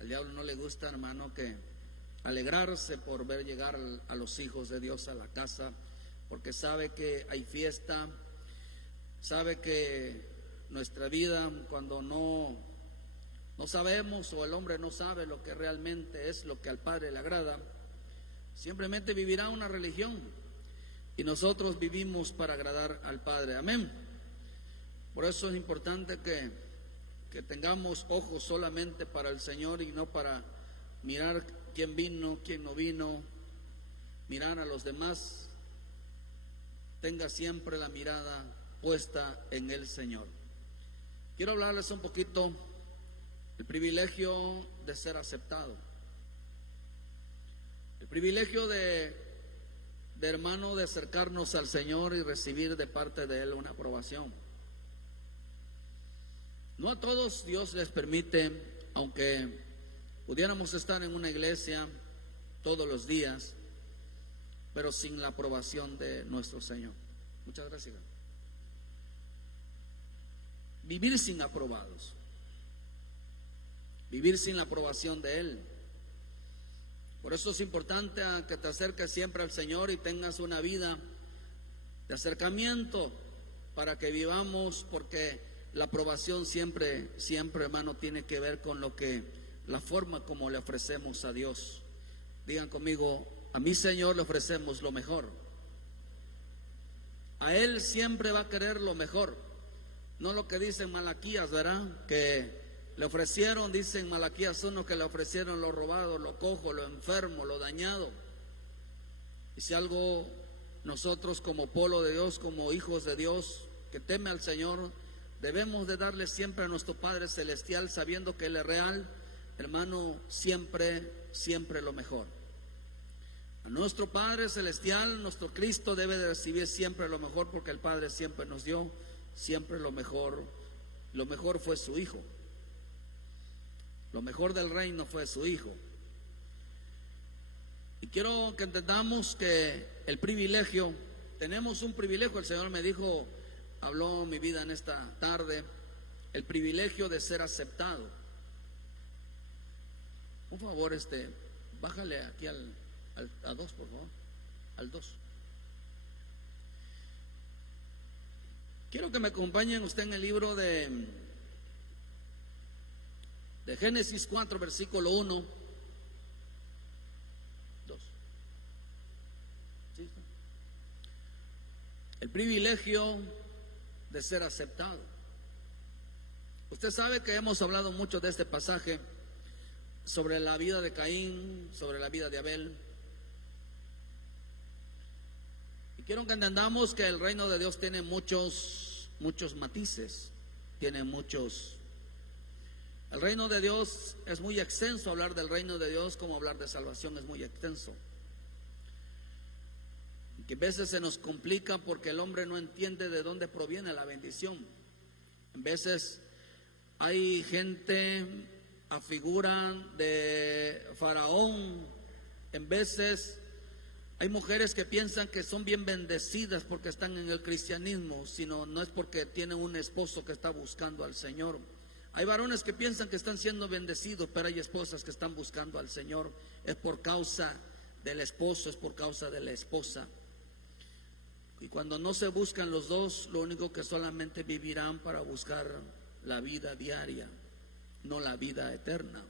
Al diablo no le gusta, hermano, que alegrarse por ver llegar a los hijos de Dios a la casa, porque sabe que hay fiesta, sabe que nuestra vida, cuando no sabemos, o el hombre no sabe lo que realmente es lo que al Padre le agrada, simplemente vivirá una religión, y nosotros vivimos para agradar al Padre. Amén. Por eso es importante que tengamos ojos solamente para el Señor y no para mirar quién vino, quién no vino, mirar a los demás. Tenga siempre la mirada puesta en el Señor. Quiero hablarles un poquito del privilegio de ser aceptado. El privilegio de hermano, de acercarnos al Señor y recibir de parte de Él una aprobación. No a todos Dios les permite, aunque pudiéramos estar en una iglesia todos los días, pero sin la aprobación de nuestro Señor. Muchas gracias. Vivir sin aprobados, vivir sin la aprobación de Él. Por eso es importante que te acerques siempre al Señor y tengas una vida de acercamiento para que vivamos, porque la aprobación siempre, hermano, tiene que ver con la forma como le ofrecemos a Dios. Digan conmigo: a mi Señor le ofrecemos lo mejor. A Él siempre va a querer lo mejor. No lo que dice en Malaquías, ¿verdad? Que le ofrecieron, dice en Malaquías 1, que le ofrecieron lo robado, lo cojo, lo enfermo, lo dañado. Y si algo nosotros como pueblo de Dios, como hijos de Dios, que teme al Señor, debemos de darle siempre a nuestro Padre Celestial, sabiendo que Él es real, hermano, siempre lo mejor. A nuestro Padre Celestial, nuestro Cristo debe de recibir siempre lo mejor, porque el Padre siempre nos dio siempre lo mejor. Lo mejor fue su Hijo. Lo mejor del reino fue su Hijo. Y quiero que entendamos que el privilegio, tenemos un privilegio. El Señor me dijo, habló mi vida en esta tarde, el privilegio de ser aceptado. Por favor, bájale aquí a 2, por favor, al 2. Quiero que me acompañen usted en el libro de Génesis 4, versículo 1, 2. ¿Sí? El privilegio de ser aceptado. Usted sabe que hemos hablado mucho de este pasaje, sobre la vida de Caín, sobre la vida de Abel. Y quiero que entendamos que el reino de Dios tiene muchos matices, tiene muchos. El reino de Dios es muy extenso. Hablar del reino de Dios como hablar de salvación es muy extenso. Que a veces se nos complica porque el hombre no entiende de dónde proviene la bendición. En veces hay gente a figura de Faraón. En veces hay mujeres que piensan que son bien bendecidas porque están en el cristianismo, sino no es porque tienen un esposo que está buscando al Señor. Hay varones que piensan que están siendo bendecidos, pero hay esposas que están buscando al Señor. Es por causa del esposo, es por causa de la esposa. Y cuando no se buscan los dos, lo único que solamente vivirán para buscar la vida diaria, no la vida eterna.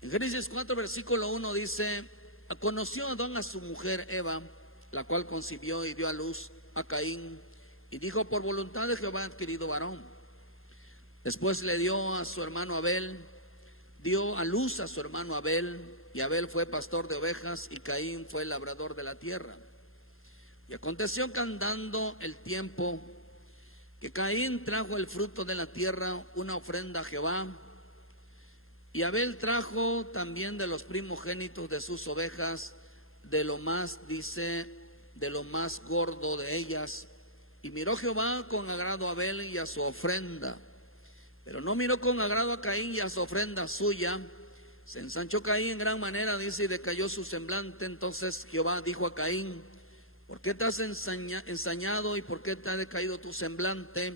En Génesis 4, versículo 1 dice: conoció Adán a su mujer Eva, la cual concibió y dio a luz a Caín, y dijo: por voluntad de Jehová he adquirido varón. Después le dio a su hermano Abel, dio a luz a su hermano Abel, y Abel fue pastor de ovejas y Caín fue labrador de la tierra. Y aconteció que andando el tiempo, que Caín trajo el fruto de la tierra, una ofrenda a Jehová, y Abel trajo también de los primogénitos de sus ovejas, de lo más, dice, de lo más gordo de ellas. Y miró Jehová con agrado a Abel y a su ofrenda, pero no miró con agrado a Caín y a su ofrenda suya. Se ensanchó Caín en gran manera, dice, y decayó su semblante. Entonces Jehová dijo a Caín: ¿por qué te has ensañado y por qué te ha decaído tu semblante?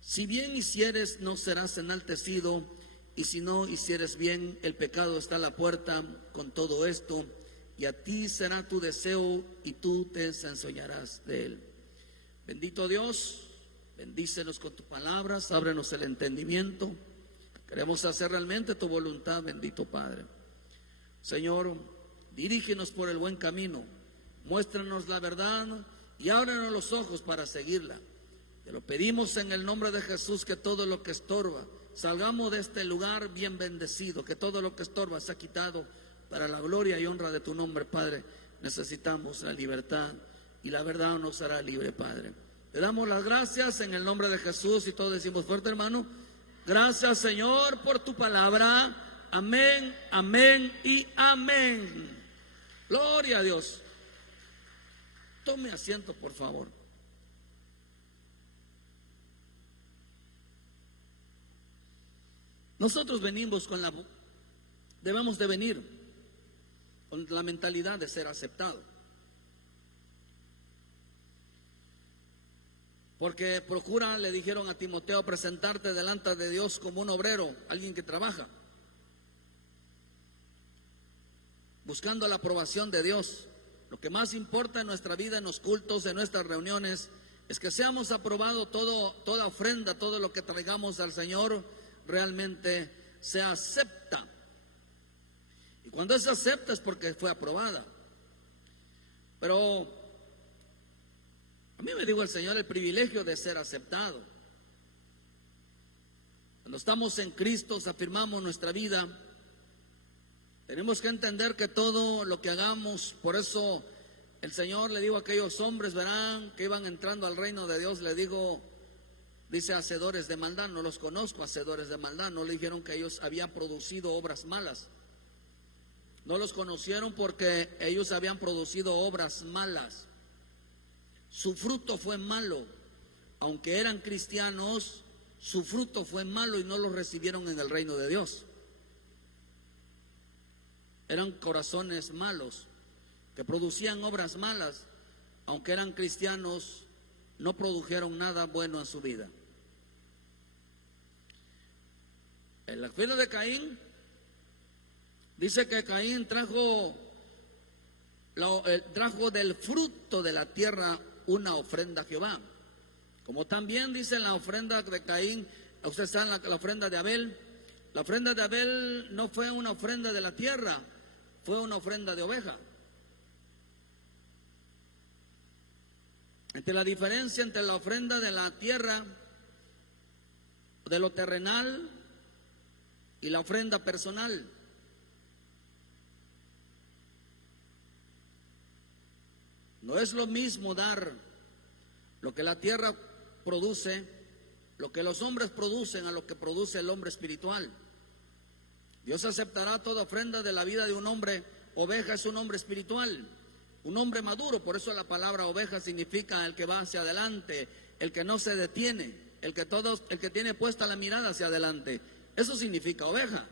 Si bien hicieres, no serás enaltecido, y si no hicieres bien, el pecado está a la puerta con todo esto, y a ti será tu deseo y tú te enseñorearás de él. Bendito Dios, bendícenos con tus palabras, ábrenos el entendimiento. Queremos hacer realmente tu voluntad, bendito Padre. Señor, dirígenos por el buen camino, muéstranos la verdad y ábrenos los ojos para seguirla. Te lo pedimos en el nombre de Jesús, que todo lo que estorba, salgamos de este lugar bien bendecido, que todo lo que estorba sea quitado para la gloria y honra de tu nombre, Padre. Necesitamos la libertad y la verdad nos hará libre, Padre. Te damos las gracias en el nombre de Jesús, y todos decimos fuerte, hermano: gracias, Señor, por tu palabra. Amén, amén y amén. Gloria a Dios. Tome asiento, por favor. Nosotros debemos de venir con la mentalidad de ser aceptado, porque procura, le dijeron a Timoteo, presentarte delante de Dios como un obrero, alguien que trabaja, buscando la aprobación de Dios. Lo que más importa en nuestra vida, en los cultos, en nuestras reuniones, es que seamos aprobados. Toda ofrenda, todo lo que traigamos al Señor realmente se acepta, y cuando se acepta es porque fue aprobada. Pero a mí me dijo el Señor el privilegio de ser aceptado. Cuando estamos en Cristo, afirmamos nuestra vida, tenemos que entender que todo lo que hagamos, por eso el Señor le dijo a aquellos hombres, verán, que iban entrando al reino de Dios, le digo, dice, hacedores de maldad. No los conozco, hacedores de maldad. No le dijeron que ellos habían producido obras malas. No los conocieron porque ellos habían producido obras malas. Su fruto fue malo. Aunque eran cristianos, su fruto fue malo y no los recibieron en el reino de Dios. Eran corazones malos que producían obras malas. Aunque eran cristianos, no produjeron nada bueno en su vida. En la vida de Caín, dice que Caín trajo del fruto de la tierra una ofrenda a Jehová. Como también dice en la ofrenda de Caín, usted está en la ofrenda de Abel. La ofrenda de Abel no fue una ofrenda de la tierra, fue una ofrenda de oveja. Entre la diferencia entre la ofrenda de la tierra, de lo terrenal, y la ofrenda personal. No es lo mismo dar lo que la tierra produce, lo que los hombres producen, a lo que produce el hombre espiritual. Dios aceptará toda ofrenda de la vida de un hombre. Oveja es un hombre espiritual, un hombre maduro. Por eso la palabra oveja significa el que va hacia adelante, el que no se detiene, el que tiene puesta la mirada hacia adelante. Eso significa oveja.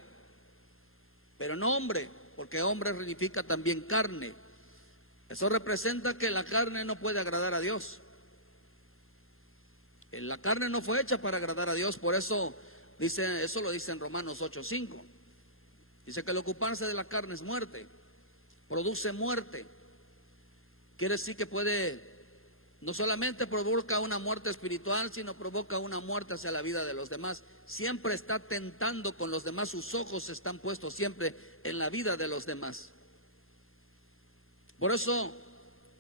Pero no hombre, porque hombre significa también carne. Eso representa que la carne no puede agradar a Dios. La carne no fue hecha para agradar a Dios. Por eso dice, eso lo dice en Romanos 8:5. Dice que el ocuparse de la carne es muerte, produce muerte. Quiere decir que no solamente provoca una muerte espiritual, sino provoca una muerte hacia la vida de los demás. Siempre está tentando con los demás, sus ojos están puestos siempre en la vida de los demás. Por eso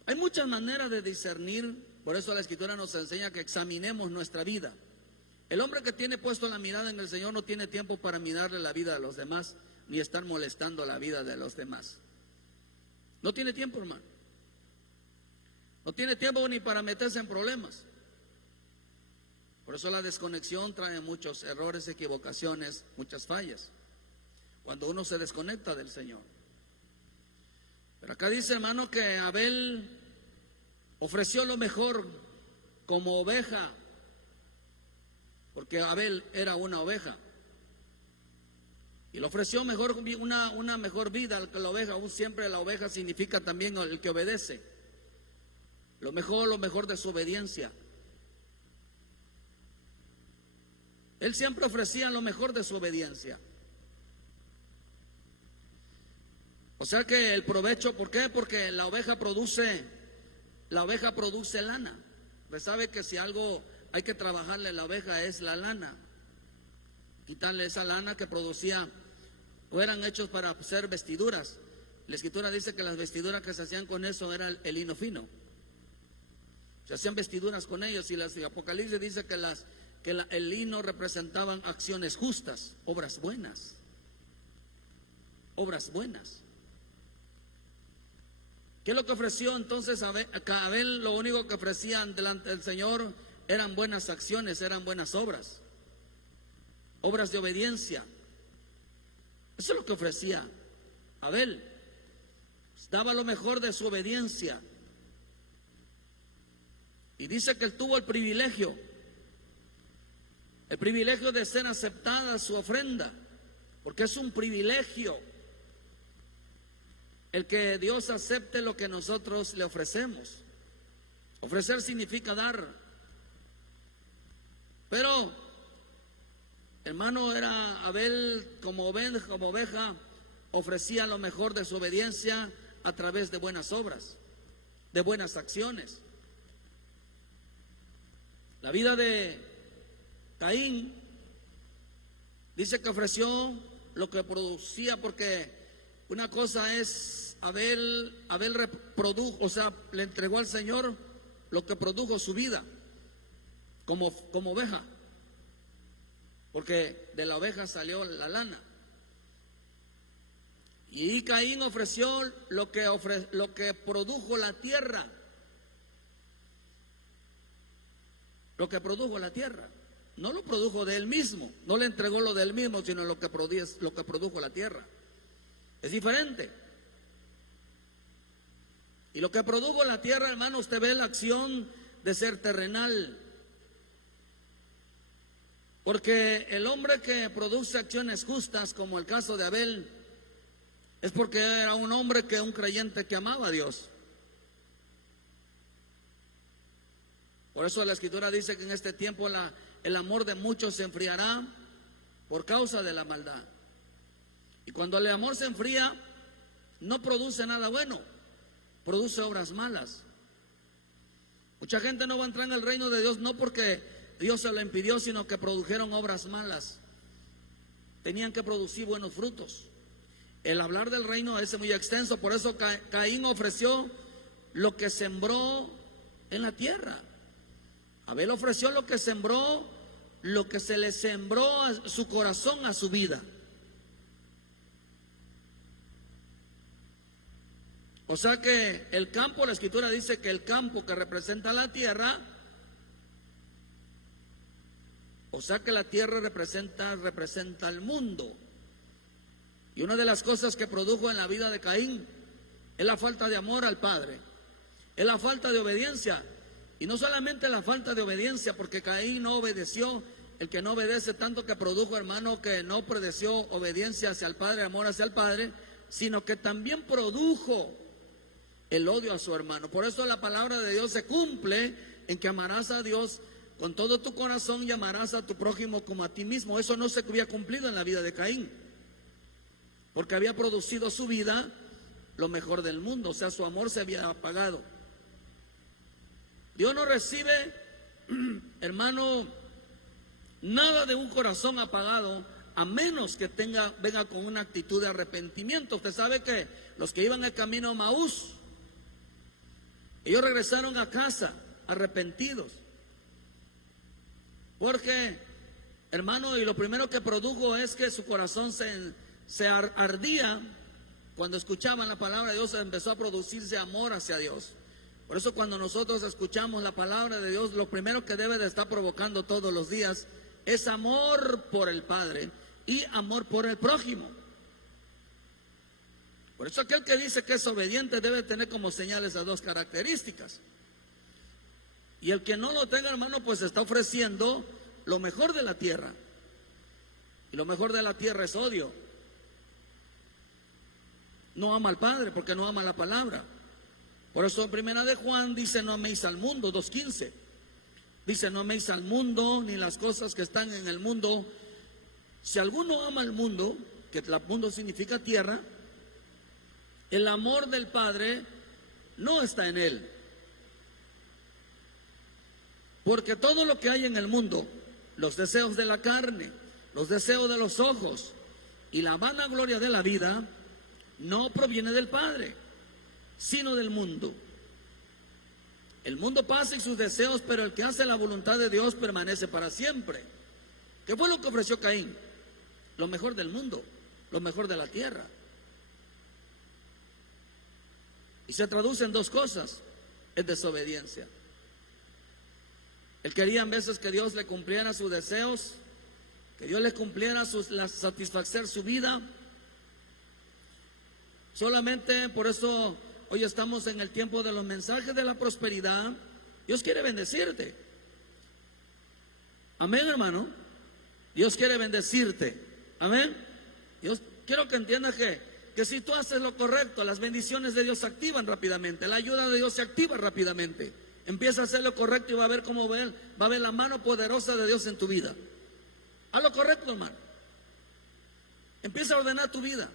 hay muchas maneras de discernir. Por eso la Escritura nos enseña que examinemos nuestra vida. El hombre que tiene puesto la mirada en el Señor no tiene tiempo para mirarle la vida de los demás, ni estar molestando la vida de los demás. No tiene tiempo, hermano. No tiene tiempo ni para meterse en problemas. Por eso la desconexión trae muchos errores, equivocaciones, muchas fallas, cuando uno se desconecta del Señor. Pero acá dice, hermano, que Abel ofreció lo mejor como oveja, porque Abel era una oveja, y le ofreció mejor, una mejor vida que la oveja. Aún siempre la oveja significa también el que obedece. Lo mejor de su obediencia. Él siempre ofrecía lo mejor de su obediencia. O sea que el provecho, ¿por qué? Porque la oveja produce lana. Pues sabe que si algo hay que trabajarle a la oveja es la lana. Quitarle esa lana que producía, o eran hechos para hacer vestiduras. La Escritura dice que las vestiduras que se hacían con eso era el lino fino. Se hacían vestiduras con ellos, y el Apocalipsis dice que el lino representaban acciones justas, obras buenas. Obras buenas. ¿Qué es lo que ofreció entonces Abel? Lo único que ofrecían delante del Señor eran buenas acciones, eran buenas obras. Obras de obediencia. Eso es lo que ofrecía Abel. Daba lo mejor de su obediencia. Y dice que él tuvo el privilegio de ser aceptada su ofrenda, porque es un privilegio el que Dios acepte lo que nosotros le ofrecemos. Ofrecer significa dar. Pero, hermano, era Abel como oveja, ofrecía lo mejor de su obediencia a través de buenas obras, de buenas acciones. La vida de Caín dice que ofreció lo que producía, porque una cosa es Abel reprodujo, o sea, le entregó al Señor lo que produjo su vida como oveja, porque de la oveja salió la lana. Y Caín ofreció lo que produjo la tierra. Lo que produjo la tierra. No lo produjo de él mismo, no le entregó lo de él mismo, sino lo que produjo la tierra. Es diferente. Y lo que produjo la tierra, hermano, usted ve la acción de ser terrenal. Porque el hombre que produce acciones justas, como el caso de Abel, es porque era un hombre un creyente que amaba a Dios. Por eso la Escritura dice que en este tiempo el amor de muchos se enfriará por causa de la maldad. Y cuando el amor se enfría, no produce nada bueno, produce obras malas. Mucha gente no va a entrar en el reino de Dios no porque Dios se lo impidió, sino que produjeron obras malas. Tenían que producir buenos frutos. El hablar del reino es muy extenso, por eso Caín ofreció lo que sembró en la tierra. Abel ofreció lo que sembró, lo que se le sembró a su corazón, a su vida. O sea que el campo, la Escritura dice que el campo que representa la tierra, o sea que la tierra representa el mundo. Y una de las cosas que produjo en la vida de Caín es la falta de amor al Padre, es la falta de obediencia. Y no solamente la falta de obediencia, porque Caín no obedeció. El que no obedece tanto que produjo, hermano, que no obedeció obediencia hacia el Padre, amor hacia el Padre, sino que también produjo el odio a su hermano. Por eso la palabra de Dios se cumple en que amarás a Dios con todo tu corazón y amarás a tu prójimo como a ti mismo. Eso no se había cumplido en la vida de Caín, porque había producido su vida lo mejor del mundo, o sea, su amor se había apagado. Dios no recibe, hermano, nada de un corazón apagado, a menos que venga con una actitud de arrepentimiento. Usted sabe que los que iban el camino a Maús, ellos regresaron a casa arrepentidos, porque, hermano, y lo primero que produjo es que su corazón se ardía cuando escuchaban la palabra de Dios. Empezó a producirse amor hacia Dios. Por eso cuando nosotros escuchamos la palabra de Dios, lo primero que debe de estar provocando todos los días es amor por el Padre y amor por el prójimo. Por eso aquel que dice que es obediente debe tener como señales a dos características. Y el que no lo tenga, hermano, pues está ofreciendo lo mejor de la tierra. Y lo mejor de la tierra es odio. No ama al Padre porque no ama la palabra. Por eso en primera de Juan dice: no améis al mundo, 2:15. Dice: no améis al mundo ni las cosas que están en el mundo. Si alguno ama al mundo, que el mundo significa tierra, el amor del Padre no está en él. Porque todo lo que hay en el mundo, los deseos de la carne, los deseos de los ojos y la vanagloria de la vida, no proviene del Padre, sino del mundo. El mundo pasa y sus deseos, pero el que hace la voluntad de Dios permanece para siempre. ¿Qué fue lo que ofreció Caín? Lo mejor del mundo, lo mejor de la tierra. Y se traduce en dos cosas: es desobediencia. Él quería en veces que Dios le cumpliera sus deseos, que Dios le cumpliera satisfacer su vida. Solamente por eso hoy estamos en el tiempo de los mensajes de la prosperidad. Dios quiere bendecirte. Amén, hermano. Dios quiere bendecirte. Amén. Dios, quiero que entiendas que si tú haces lo correcto, las bendiciones de Dios se activan rápidamente, la ayuda de Dios se activa rápidamente. Empieza a hacer lo correcto y va a ver cómo va a ver la mano poderosa de Dios en tu vida. Haz lo correcto, hermano. Empieza a ordenar tu vida.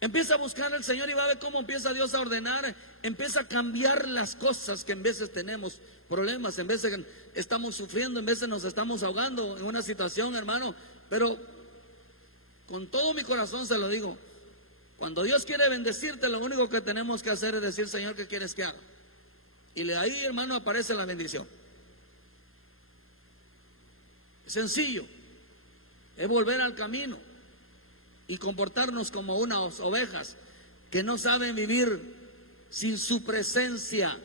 Empieza a buscar al Señor y va a ver cómo empieza Dios a ordenar. Empieza a cambiar las cosas que en veces tenemos problemas, en veces estamos sufriendo, en veces nos estamos ahogando en una situación, hermano. Pero con todo mi corazón se lo digo: cuando Dios quiere bendecirte, lo único que tenemos que hacer es decir: Señor, ¿qué quieres que haga? Y de ahí, hermano, aparece la bendición. Es sencillo. Es volver al camino y comportarnos como unas ovejas que no saben vivir sin su presencia.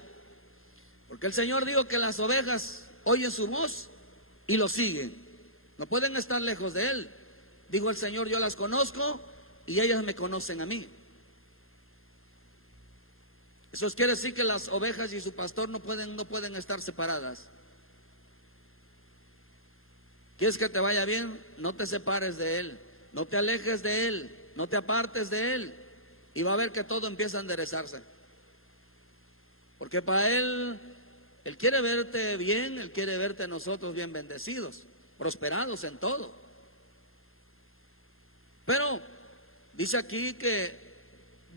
Porque el Señor dijo que las ovejas oyen su voz y lo siguen. No pueden estar lejos de Él. Dijo el Señor: yo las conozco y ellas me conocen a mí. Eso quiere decir que las ovejas y su pastor no pueden estar separadas. ¿Quieres que te vaya bien? No te separes de Él, no te alejes de Él, no te apartes de Él, y va a ver que todo empieza a enderezarse. Porque para Él quiere verte bien, Él quiere verte nosotros bien bendecidos, prosperados en todo. Pero dice aquí que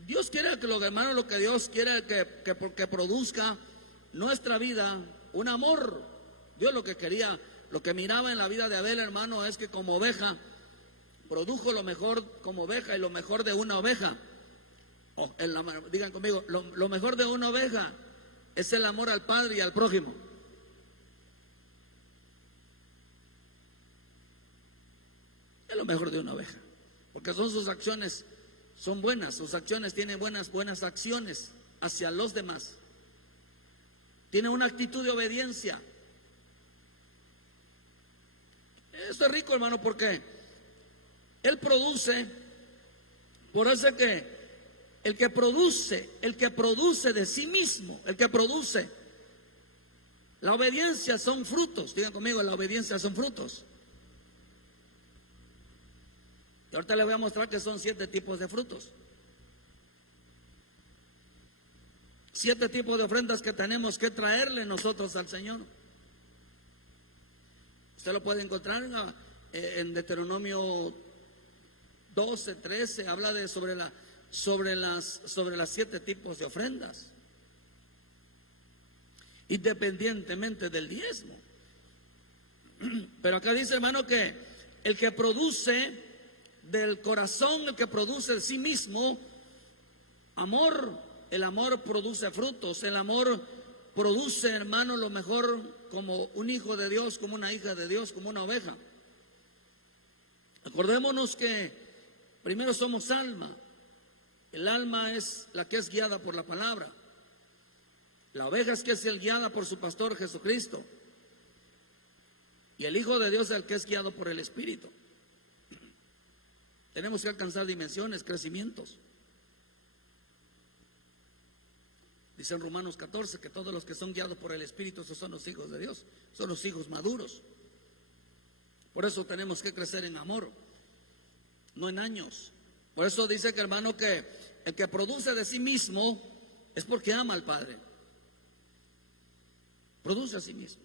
Dios quiere que lo que Dios quiere que produzca nuestra vida un amor. Dios lo que quería, lo que miraba en la vida de Abel, hermano, es que como oveja produjo lo mejor como oveja, y lo mejor de una oveja, digan conmigo, lo mejor de una oveja es el amor al Padre y al prójimo. Es lo mejor de una oveja, porque son sus acciones. Son buenas, sus acciones tienen buenas acciones hacia los demás. Tiene una actitud de obediencia. Esto es rico, hermano, porque Él produce. Por eso que el que produce de sí mismo, el que produce, la obediencia son frutos. Digan conmigo, la obediencia son frutos. Y ahorita les voy a mostrar que son 7 tipos de frutos. 7 tipos de ofrendas que tenemos que traerle nosotros al Señor. Usted lo puede encontrar en Deuteronomio 12, 13. Habla sobre las 7 tipos de ofrendas, independientemente del diezmo. Pero acá dice, hermano, que el que produce del corazón, el que produce de sí mismo amor, el amor produce frutos. El amor produce, hermano, lo mejor como un hijo de Dios, como una hija de Dios, como una oveja. Acordémonos que primero somos alma. El alma es la que es guiada por la palabra. La oveja es que es guiada por su pastor Jesucristo. Y el Hijo de Dios es el que es guiado por el Espíritu. Tenemos que alcanzar dimensiones, crecimientos. Dice en Romanos 14 que todos los que son guiados por el Espíritu, esos son los hijos de Dios, son los hijos maduros. Por eso tenemos que crecer en amor, no en años. Por eso dice que, hermano, que el que produce de sí mismo es porque ama al Padre. Produce a sí mismo.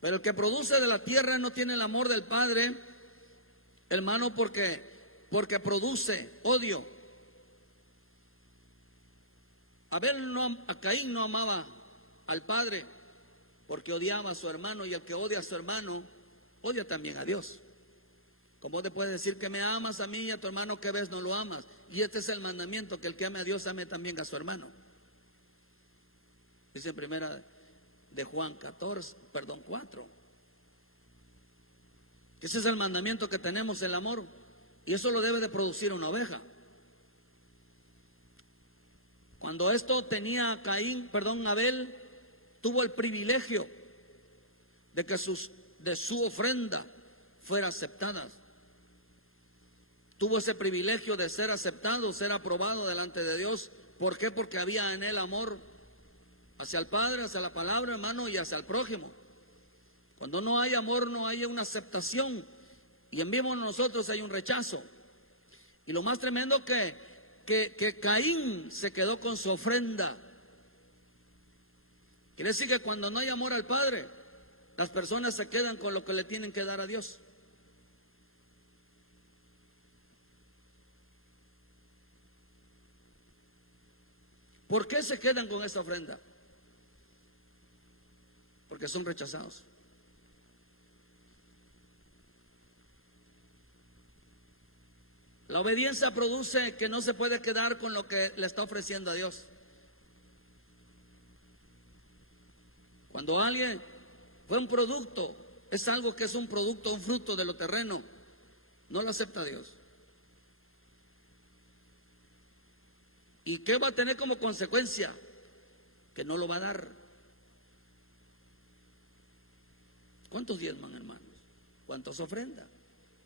Pero el que produce de la tierra no tiene el amor del Padre, hermano, porque produce odio, A Caín no amaba al padre porque odiaba a su hermano, y el que odia a su hermano odia también a Dios. ¿Cómo te puedes decir que me amas a mí y a tu hermano que ves no lo amas? Y este es el mandamiento, que el que ame a Dios ame también a su hermano. Dice en primera de Juan 4. Ese es el mandamiento que tenemos, el amor. Y eso lo debe de producir una oveja. Cuando esto tenía Abel tuvo el privilegio de que de su ofrenda fuera aceptada. Tuvo ese privilegio de ser aceptado, ser aprobado delante de Dios. ¿Por qué? Porque había en él amor hacia el Padre, hacia la palabra, hermano, y hacia el prójimo. Cuando no hay amor, no hay una aceptación, y en vivo nosotros hay un rechazo. Y lo más tremendo que Caín se quedó con su ofrenda. Quiere decir que cuando no hay amor al Padre, las personas se quedan con lo que le tienen que dar a Dios. ¿Por qué se quedan con esa ofrenda? Porque son rechazados. La obediencia produce que no se puede quedar con lo que le está ofreciendo a Dios. Cuando alguien fue un producto, es algo que es un producto, un fruto de lo terreno, no lo acepta Dios. ¿Y qué va a tener como consecuencia? Que no lo va a dar. ¿Cuántos diezman, hermanos? ¿Cuántos ofrendan?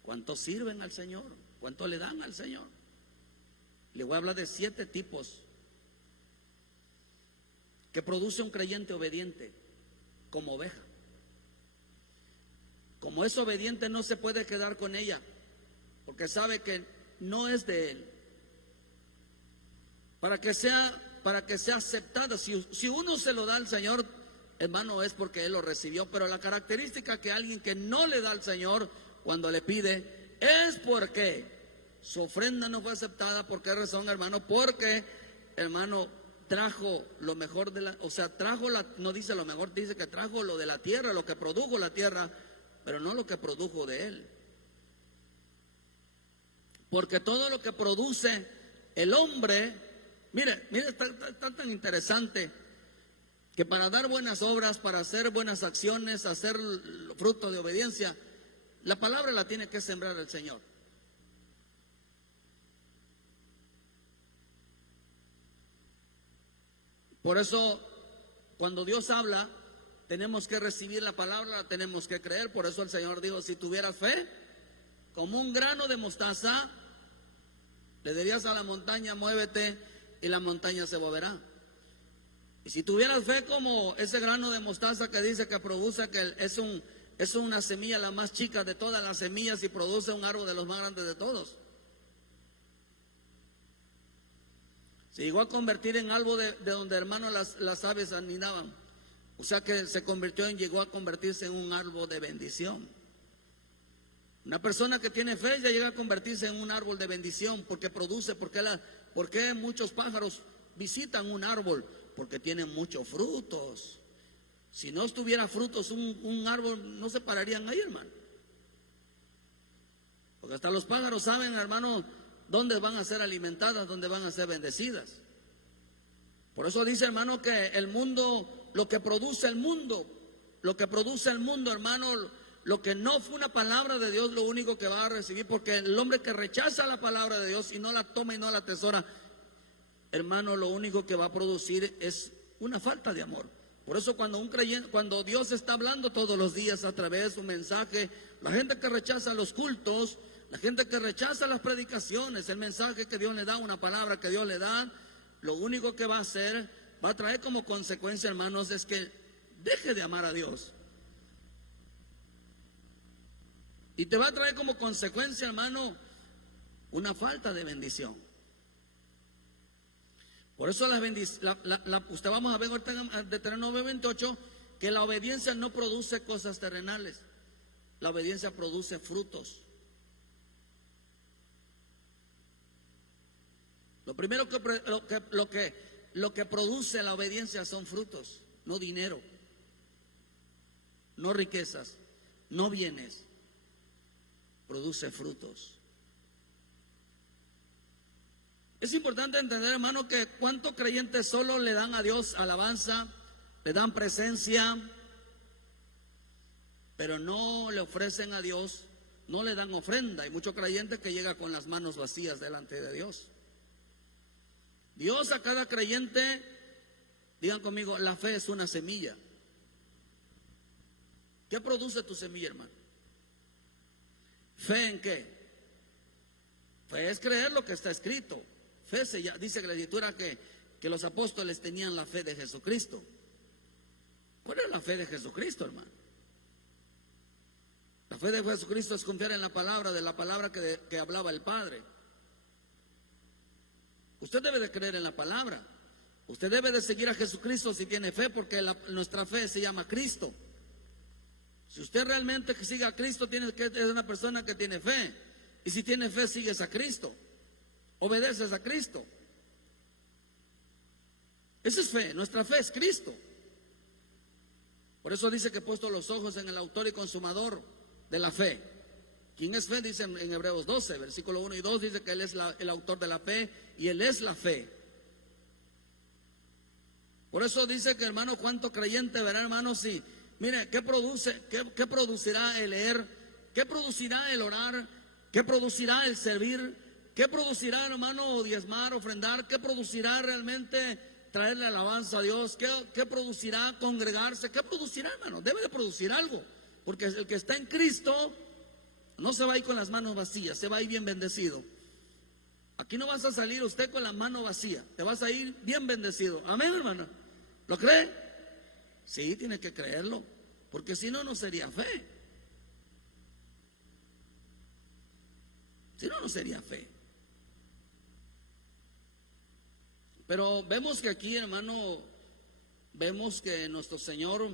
¿Cuántos sirven al Señor? ¿Cuánto le dan al Señor? Le voy a hablar de 7 tipos que produce un creyente obediente como oveja. Como es obediente, no se puede quedar con ella, porque sabe que no es de él. Para que sea aceptada, si uno se lo da al Señor, hermano, es porque él lo recibió. Pero la característica que alguien que no le da al Señor cuando le pide es porque su ofrenda no fue aceptada. ¿Por qué razón, hermano? Porque, hermano, trajo lo mejor no dice lo mejor, dice que trajo lo de la tierra, lo que produjo la tierra, pero no lo que produjo de él. Porque todo lo que produce el hombre, mire, está tan interesante que para dar buenas obras, para hacer buenas acciones, hacer fruto de obediencia, la palabra la tiene que sembrar el Señor. Por eso, cuando Dios habla, tenemos que recibir la palabra, la tenemos que creer. Por eso el Señor dijo: si tuvieras fe, como un grano de mostaza, le dirías a la montaña: muévete, y la montaña se moverá. Y si tuvieras fe como ese grano de mostaza que dice que produce, que es una semilla la más chica de todas las semillas, y produce un árbol de los más grandes de todos. Se llegó a convertir en algo de donde, hermano, las aves anidaban. O sea que llegó a convertirse en un árbol de bendición. Una persona que tiene fe ya llega a convertirse en un árbol de bendición, porque produce. ¿Por qué muchos pájaros visitan un árbol? Porque tiene muchos frutos. Si no estuviera frutos, un árbol no se pararían ahí, hermano. Porque hasta los pájaros saben, hermano, dónde van a ser alimentadas, dónde van a ser bendecidas. Por eso dice, hermano, que el mundo, lo que produce el mundo, hermano, lo que no fue una palabra de Dios, lo único que va a recibir, porque el hombre que rechaza la palabra de Dios y no la toma y no la atesora, hermano, lo único que va a producir es una falta de amor. Por eso cuando Dios está hablando todos los días a través de su mensaje, la gente que rechaza los cultos, la gente que rechaza las predicaciones, el mensaje que Dios le da, una palabra que Dios le da, lo único que va a hacer, va a traer como consecuencia, hermanos, es que deje de amar a Dios. Y te va a traer como consecuencia, hermano, una falta de bendición. Por eso usted vamos a ver ahorita en Deuteronomio 28 que la obediencia no produce cosas terrenales. La obediencia produce frutos. Lo primero lo que produce la obediencia son frutos, no dinero, no riquezas, no bienes. Produce frutos. Es importante entender, hermano, que cuántos creyentes solo le dan a Dios alabanza, le dan presencia, pero no le ofrecen a Dios, no le dan ofrenda. Hay muchos creyentes que llegan con las manos vacías delante de Dios. Dios a cada creyente, digan conmigo, la fe es una semilla. ¿Qué produce tu semilla, hermano? ¿Fe en qué? Fe es creer lo que está escrito. Fe dice que la escritura que los apóstoles tenían la fe de Jesucristo. ¿Cuál es la fe de Jesucristo, hermano? La fe de Jesucristo es confiar en la palabra, de la palabra que hablaba el Padre. Usted debe de creer en la palabra. Usted debe de seguir a Jesucristo si tiene fe, porque nuestra fe se llama Cristo. Si usted realmente sigue a Cristo, es una persona que tiene fe. Y si tiene fe, sigues a Cristo. Obedeces a Cristo. Esa es fe. Nuestra fe es Cristo. Por eso dice que he puesto los ojos en el autor y consumador de la fe. ¿Quién es fe? Dice en Hebreos 12, versículo 1 y 2, dice que Él es el autor de la fe y Él es la fe. Por eso dice que, hermano, cuánto creyente verá, hermano, si, mire, ¿qué producirá el leer? ¿Qué producirá el orar? ¿Qué producirá el servir? ¿Qué producirá, hermano, diezmar, ofrendar? ¿Qué producirá realmente traerle alabanza a Dios? ¿Qué producirá congregarse? ¿Qué producirá, hermano? Debe de producir algo, porque el que está en Cristo no se va a ir con las manos vacías, se va a ir bien bendecido. Aquí no vas a salir usted con la mano vacía, te vas a ir bien bendecido. Amén, hermano. ¿Lo cree? Sí, tiene que creerlo, porque si no, no sería fe. Si no, no sería fe. Pero vemos que aquí, hermano, vemos que nuestro Señor,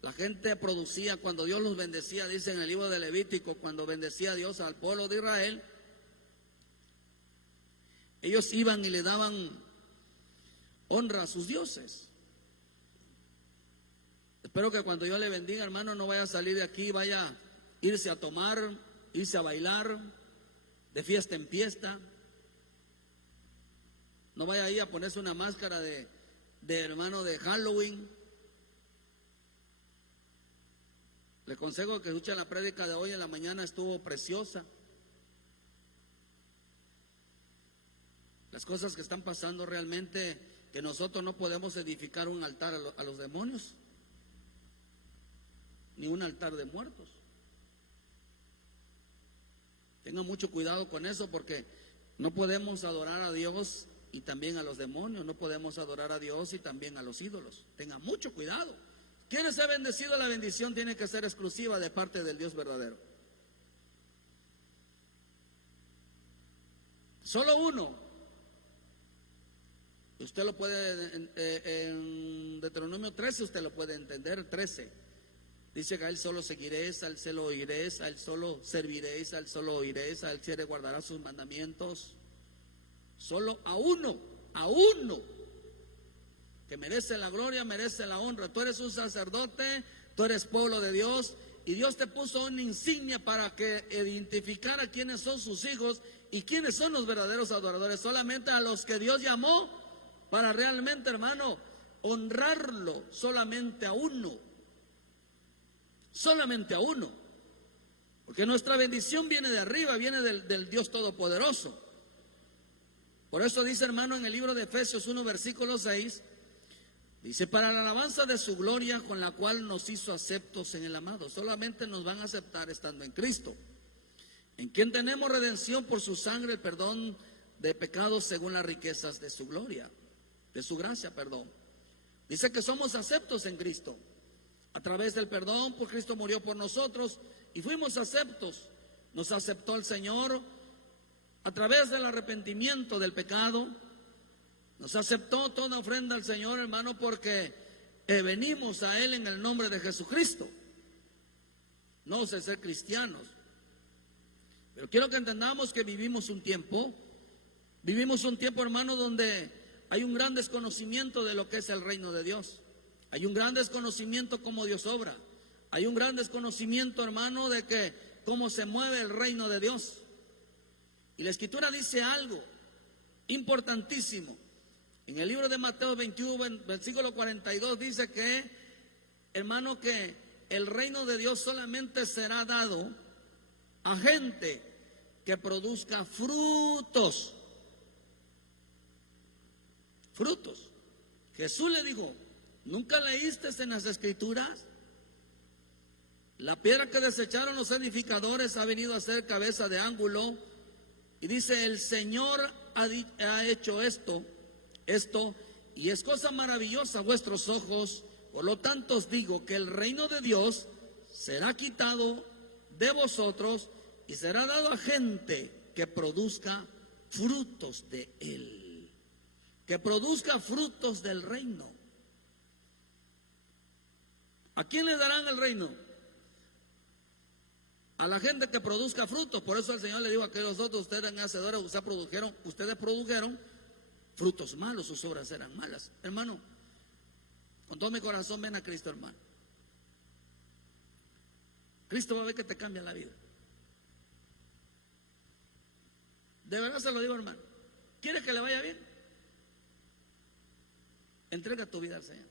la gente producía, cuando Dios los bendecía, dice en el libro de Levítico, cuando bendecía a Dios al pueblo de Israel, ellos iban y le daban honra a sus dioses. Espero que cuando yo le bendiga, hermano, no vaya a salir de aquí, vaya a irse a tomar, irse a bailar, de fiesta en fiesta. No vaya ahí a ponerse una máscara de hermano de Halloween. Le aconsejo que escuchen la prédica de hoy en la mañana, estuvo preciosa. Las cosas que están pasando realmente, que nosotros no podemos edificar un altar a los demonios, ni un altar de muertos. Tengan mucho cuidado con eso, porque no podemos adorar a Dios y también a los demonios. No podemos adorar a Dios y también a los ídolos. Tengan mucho cuidado. ¿Quiere ser bendecido? La bendición tiene que ser exclusiva de parte del Dios verdadero. Solo uno. Usted lo puede, en Deuteronomio 13, usted lo puede entender, 13. Dice que a Él solo seguiréis, a Él solo oiréis, a Él solo serviréis, a Él solo oiréis, a Él quiere guardar sus mandamientos. Solo a uno, que merece la gloria, merece la honra. Tú eres un sacerdote, tú eres pueblo de Dios, y Dios te puso una insignia para que identificara quiénes son sus hijos y quiénes son los verdaderos adoradores. Solamente a los que Dios llamó para realmente, hermano, honrarlo. Solamente a uno. Solamente a uno. Porque nuestra bendición viene de arriba, viene del Dios Todopoderoso. Por eso dice, hermano, en el libro de Efesios 1, versículo 6, dice, para la alabanza de su gloria, con la cual nos hizo aceptos en el amado. Solamente nos van a aceptar estando en Cristo, en quien tenemos redención por su sangre, el perdón de pecados según las riquezas de su gloria, de su gracia, perdón. Dice que somos aceptos en Cristo. A través del perdón, pues Cristo murió por nosotros y fuimos aceptos. Nos aceptó el Señor a través del arrepentimiento del pecado. Nos aceptó toda ofrenda al Señor, hermano, porque venimos a Él en el nombre de Jesucristo. No sé ser cristianos, pero quiero que entendamos que vivimos un tiempo, hermano, donde hay un gran desconocimiento de lo que es el reino de Dios. Hay un gran desconocimiento cómo Dios obra. Hay un gran desconocimiento, hermano, de que cómo se mueve el reino de Dios. Y la Escritura dice algo importantísimo. En el libro de Mateo 21, versículo 42, dice que, hermano, que el reino de Dios solamente será dado a gente que produzca frutos. Frutos. Jesús le dijo, ¿nunca leíste en las Escrituras? La piedra que desecharon los edificadores ha venido a ser cabeza de ángulo. Y dice, el Señor ha hecho esto, y es cosa maravillosa a vuestros ojos. Por lo tanto os digo que el reino de Dios será quitado de vosotros y será dado a gente que produzca frutos de él, que produzca frutos del reino. ¿A quién le darán el reino? A la gente que produzca frutos. Por eso el Señor le dijo a aquellos otros, ustedes eran hacedores, ustedes produjeron frutos malos, sus obras eran malas. Hermano, con todo mi corazón ven a Cristo, hermano. Cristo va a ver que te cambia la vida. De verdad se lo digo, hermano. ¿Quieres que le vaya bien? Entrega tu vida al Señor.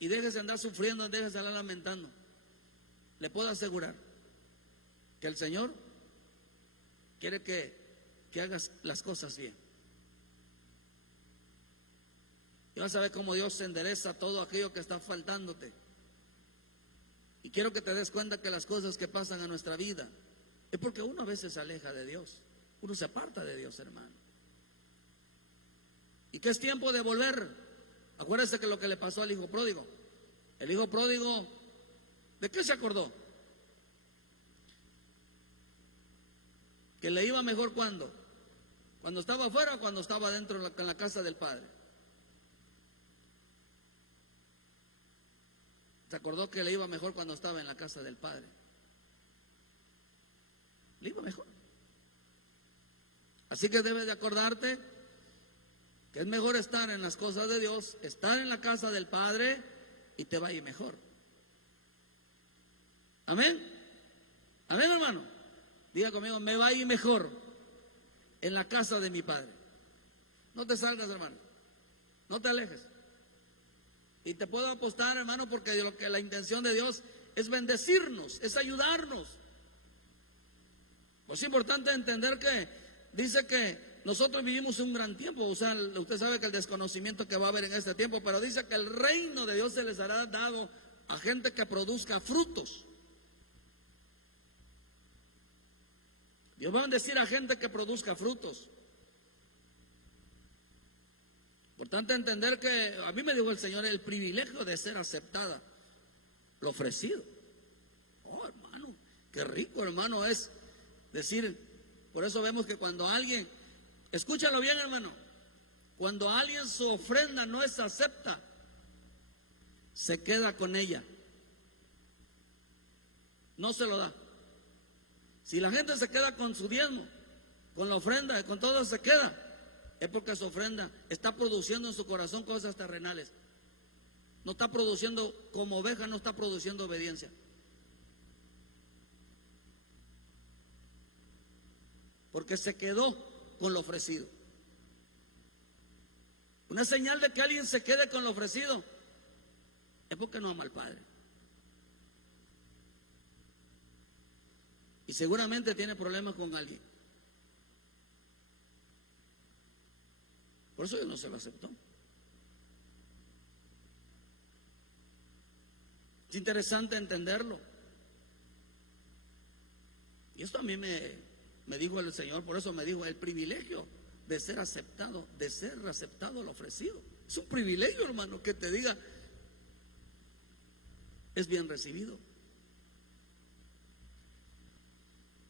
Y déjese andar sufriendo, déjese andar lamentando. Le puedo asegurar que el Señor quiere que hagas las cosas bien. Y vas a ver cómo Dios endereza todo aquello que está faltándote. Y quiero que te des cuenta que las cosas que pasan a nuestra vida es porque uno a veces se aleja de Dios. Uno se aparta de Dios, hermano. Y que es tiempo de volver. Acuérdese que lo que le pasó al hijo pródigo. El hijo pródigo, ¿de qué se acordó? Que le iba mejor cuando estaba afuera o cuando estaba dentro en la casa del padre. Se acordó que le iba mejor cuando estaba en la casa del padre. Le iba mejor. Así que debes de acordarte que es mejor estar en las cosas de Dios, estar en la casa del Padre, y te va a ir mejor. Amén. Amén, hermano. Diga conmigo, me va a ir mejor en la casa de mi Padre. No te salgas, hermano. No te alejes. Y te puedo apostar, hermano, porque la intención de Dios es bendecirnos, es ayudarnos. Pues es importante entender que dice que nosotros vivimos un gran tiempo. O sea, usted sabe que el desconocimiento que va a haber en este tiempo, pero dice que el reino de Dios se les hará dado a gente que produzca frutos. Dios va a bendecir a gente que produzca frutos. Importante entender que a mí me dijo el Señor el privilegio de ser aceptada, lo ofrecido. Oh, hermano, qué rico, hermano, es decir. Por eso vemos que cuando alguien, escúchalo bien, hermano, cuando alguien su ofrenda no es acepta, se queda con ella, no se lo da. Si la gente se queda con su diezmo, con la ofrenda, con todo se queda, es porque su ofrenda está produciendo en su corazón cosas terrenales. No está produciendo, como oveja, no está produciendo obediencia. Porque se quedó con lo ofrecido. Una señal de que alguien se quede con lo ofrecido es porque no ama al Padre. Y seguramente tiene problemas con alguien. Por eso Dios no se lo aceptó. Es interesante entenderlo. Y esto a mí me dijo el Señor, por eso me dijo el privilegio de ser aceptado lo ofrecido. Es un privilegio, hermano, que te diga, es bien recibido.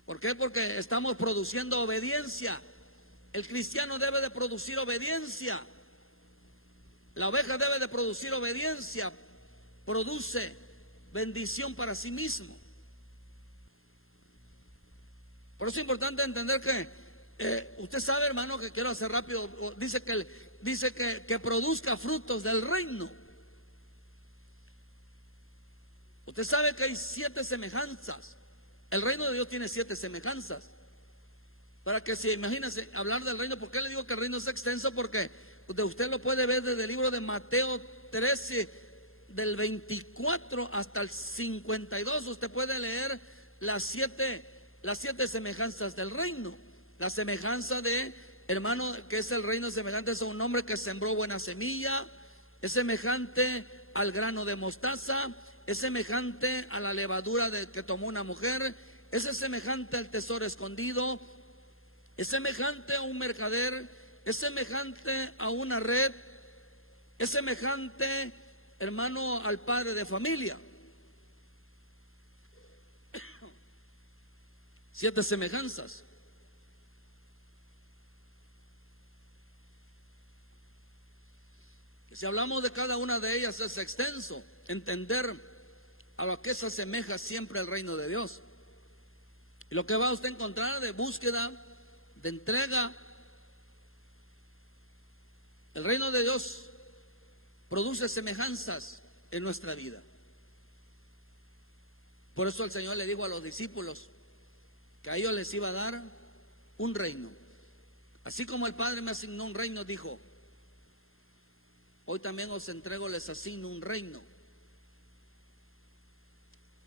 ¿Por qué? Porque estamos produciendo obediencia. El cristiano debe de producir obediencia. La oveja debe de producir obediencia. Produce bendición para sí mismo. Por eso es importante entender que Usted sabe, hermano, que quiero hacer rápido, dice que produzca frutos del reino. Usted sabe que hay 7 semejanzas. El reino de Dios tiene 7 semejanzas. Para que se imagínense hablar del reino. ¿Por qué le digo que el reino es extenso? Porque usted lo puede ver desde el libro de Mateo 13, del 24 hasta el 52. Usted puede leer las siete semejanzas del reino. La semejanza de, hermano, que es el reino semejante a un hombre que sembró buena semilla, es semejante al grano de mostaza, es semejante a la levadura que tomó una mujer, es semejante al tesoro escondido, es semejante a un mercader, es semejante a una red, es semejante, hermano, al padre de familia. 7 semejanzas. Si hablamos de cada una de ellas es extenso, entender a lo que se asemeja siempre el reino de Dios. Y lo que va usted a encontrar de búsqueda, de entrega, el reino de Dios produce semejanzas en nuestra vida. Por eso el Señor le dijo a los discípulos que a ellos les iba a dar un reino. Así como el Padre me asignó un reino, dijo: hoy también os entrego, les asigno un reino.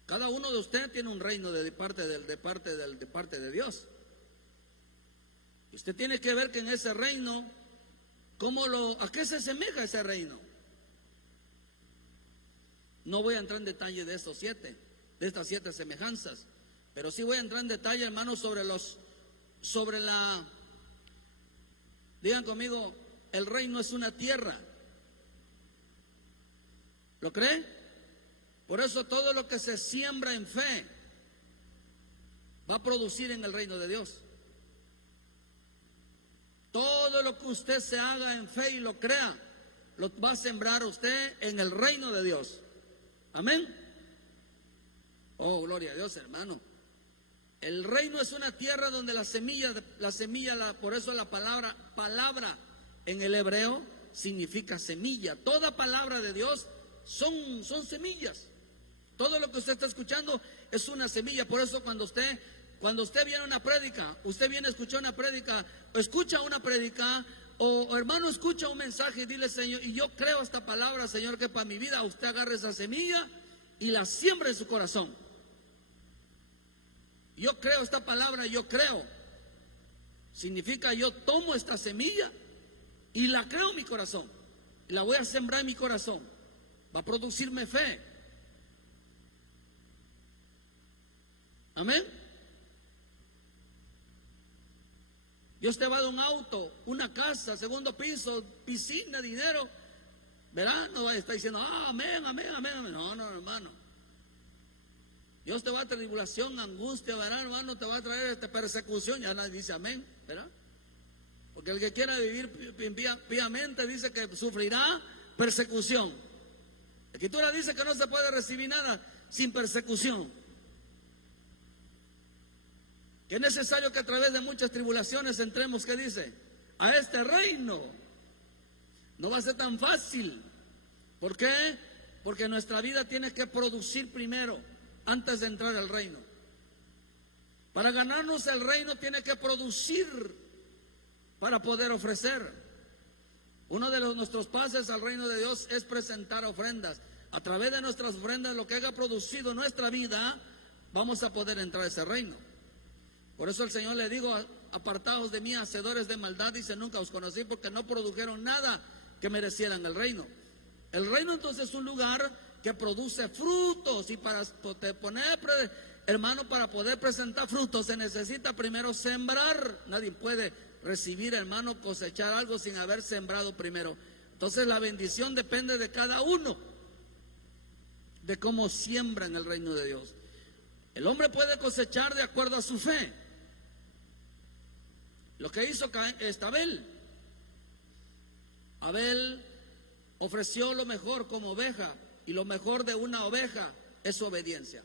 Cada uno de ustedes tiene un reino de parte de Dios. Y usted tiene que ver que en ese reino, ¿a qué se asemeja ese reino? No voy a entrar en detalle de estas 7 semejanzas, pero sí voy a entrar en detalle, hermanos, digan conmigo, el reino es una tierra. ¿Lo cree? Por eso todo lo que se siembra en fe va a producir en el reino de Dios. Todo lo que usted se haga en fe y lo crea, lo va a sembrar usted en el reino de Dios. Amén. Oh, gloria a Dios, hermano. El reino es una tierra donde la semilla, por eso la palabra en el hebreo significa semilla. Toda palabra de Dios son semillas. Todo lo que usted está escuchando es una semilla. Por eso cuando usted viene a una prédica, usted viene a escuchar una prédica, escucha una prédica, o hermano, escucha un mensaje y dile: Señor, y yo creo esta palabra, Señor, que para mi vida. Usted agarre esa semilla y la siembra en su corazón. Yo creo esta palabra, yo creo. Significa yo tomo esta semilla y la creo en mi corazón. Y la voy a sembrar en mi corazón. Va a producirme fe. Amén. Dios te va a dar un auto, una casa, 2º piso, piscina, dinero. ¿Verdad? No va a estar diciendo: amén, amén, amén. No, hermano. Dios te va a traer tribulación, angustia, ¿verdad, hermano? Te va a traer persecución. Ya nadie dice amén, ¿verdad? Porque el que quiera vivir piamente dice que sufrirá persecución. La Escritura dice que no se puede recibir nada sin persecución. Que es necesario que a través de muchas tribulaciones entremos, ¿qué dice? A este reino. No va a ser tan fácil. ¿Por qué? Porque nuestra vida tiene que producir primero, antes de entrar al reino. Para ganarnos el reino tiene que producir para poder ofrecer. Uno de nuestros pases al reino de Dios es presentar ofrendas. A través de nuestras ofrendas, lo que haya producido en nuestra vida, vamos a poder entrar a ese reino. Por eso el Señor le dijo: apartaos de mí, hacedores de maldad, dice, nunca os conocí, porque no produjeron nada que merecieran el reino. El reino entonces es un lugar que produce frutos, y para poder presentar frutos se necesita primero sembrar. Nadie puede recibir, hermano, cosechar algo sin haber sembrado primero. Entonces la bendición depende de cada uno, de cómo siembra en el reino de Dios. El hombre puede cosechar de acuerdo a su fe. Lo que hizo Abel. Abel ofreció lo mejor como oveja, y lo mejor de una oveja es su obediencia.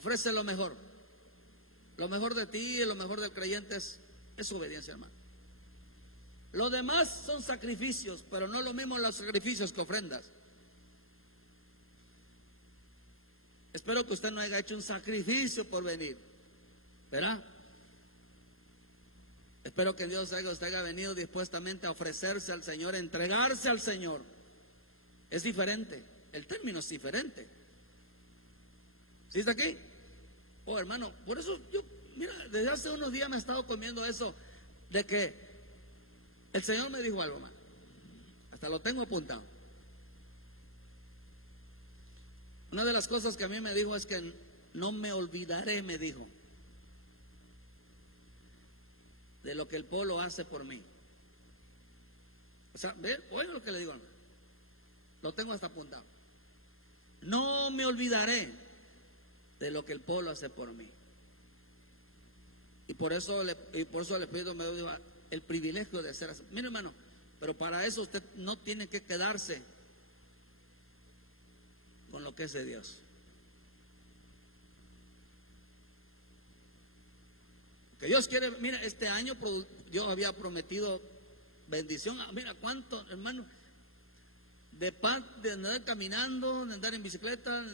ofrece lo mejor. Lo mejor de ti y lo mejor del creyente es obediencia, hermano. Lo demás son sacrificios, pero no lo mismo los sacrificios que ofrendas. Espero que usted no haya hecho un sacrificio por venir, ¿verdad? Espero que Dios usted haya venido dispuestamente a ofrecerse al Señor, a entregarse al Señor. Es diferente, el término es diferente. ¿Sí está aquí? Oh, hermano, por eso yo, mira, desde hace unos días me he estado comiendo eso de que el Señor me dijo algo, hermano. Hasta lo tengo apuntado. Una de las cosas que a mí me dijo es que no me olvidaré, me dijo, de lo que el pueblo hace por mí. O sea, oiga lo que le digo, hermano. Lo tengo hasta apuntado. No me olvidaré de lo que el pueblo hace por mí. Y por eso le pido, me doy el privilegio de ser así. Mire, hermano, pero para eso usted no tiene que quedarse con lo que es de Dios. Que Dios quiere, mira, este año Dios había prometido bendición. Mira cuánto, hermano, de andar caminando, de andar en bicicleta,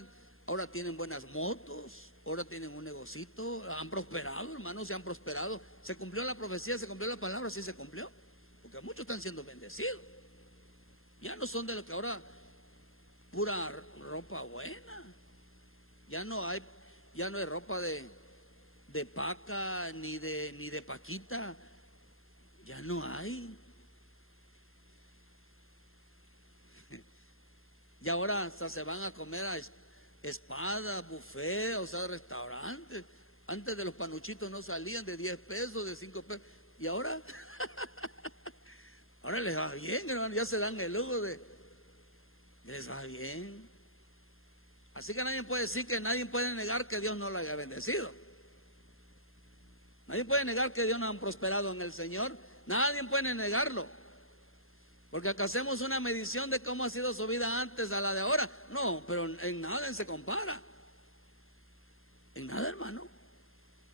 ahora tienen buenas motos, ahora tienen un negocito, han prosperado, hermanos, se han prosperado. Se cumplió la profecía, se cumplió la palabra, sí se cumplió, porque muchos están siendo bendecidos. Ya no son de lo que ahora pura ropa buena. Ya no hay ropa de paca ni de paquita. Ya no hay. Y ahora hasta se van a comer a espada, buffet, o sea, restaurantes. Antes de los panuchitos no salían de 10 pesos, de 5 pesos. Y ahora, ahora les va bien, hermano. Ya se dan el lujo les va bien. Así que nadie puede decir, que nadie puede negar que Dios no lo haya bendecido. Nadie puede negar que Dios no ha prosperado en el Señor. Nadie puede negarlo. Porque acá hacemos una medición de cómo ha sido su vida antes a la de ahora. No, pero en nada se compara. En nada, hermano.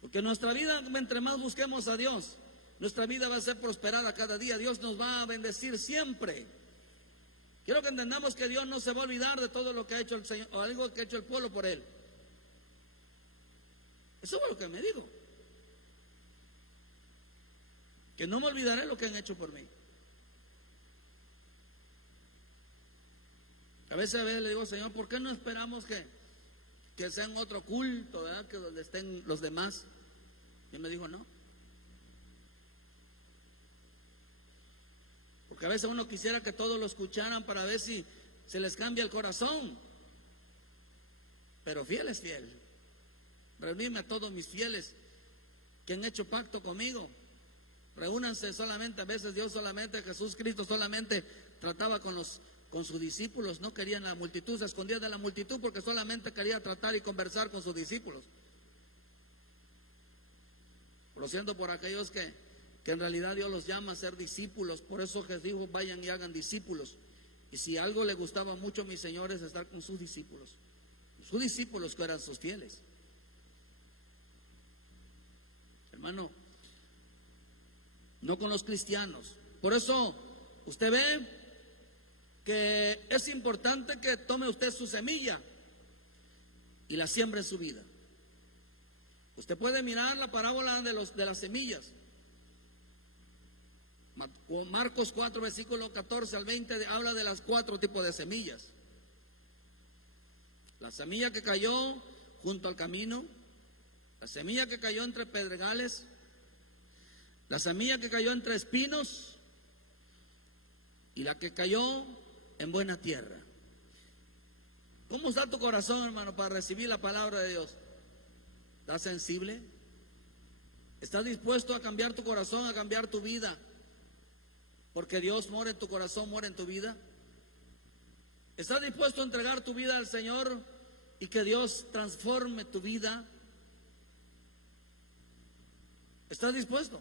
Porque nuestra vida, entre más busquemos a Dios, nuestra vida va a ser prosperada cada día. Dios nos va a bendecir siempre. Quiero que entendamos que Dios no se va a olvidar de todo lo que ha hecho el Señor, o algo que ha hecho el pueblo por Él. Eso fue lo que me dijo. Que no me olvidaré lo que han hecho por mí. A veces le digo, Señor, ¿por qué no esperamos que sea en otro culto, ¿verdad? Que donde estén los demás? Y me dijo, no. Porque a veces uno quisiera que todos lo escucharan para ver si se les cambia el corazón. Pero fiel es fiel. Reunirme a todos mis fieles que han hecho pacto conmigo. Reúnanse solamente, a veces Dios solamente, Jesús Cristo solamente trataba con sus discípulos, no querían la multitud, se escondía de la multitud porque solamente quería tratar y conversar con sus discípulos. Lo siento por aquellos que en realidad Dios los llama a ser discípulos. Por eso Jesús dijo, vayan y hagan discípulos. Y si algo le gustaba mucho a mis señores, estar con sus discípulos que eran sus fieles. Hermano, no con los cristianos. Por eso usted ve que es importante que tome usted su semilla y la siembre en su vida. Usted puede mirar la parábola de las semillas. Marcos 4, versículo 14 al 20 habla de las 4 tipos de semillas. La semilla que cayó junto al camino, la semilla que cayó entre pedregales, la semilla que cayó entre espinos y la que cayó en buena tierra. ¿Cómo está tu corazón, hermano, para recibir la palabra de Dios? ¿Estás sensible? ¿Estás dispuesto a cambiar tu corazón, a cambiar tu vida? Porque Dios mora en tu corazón, mora en tu vida. ¿Estás dispuesto a entregar tu vida al Señor y que Dios transforme tu vida? ¿Estás dispuesto?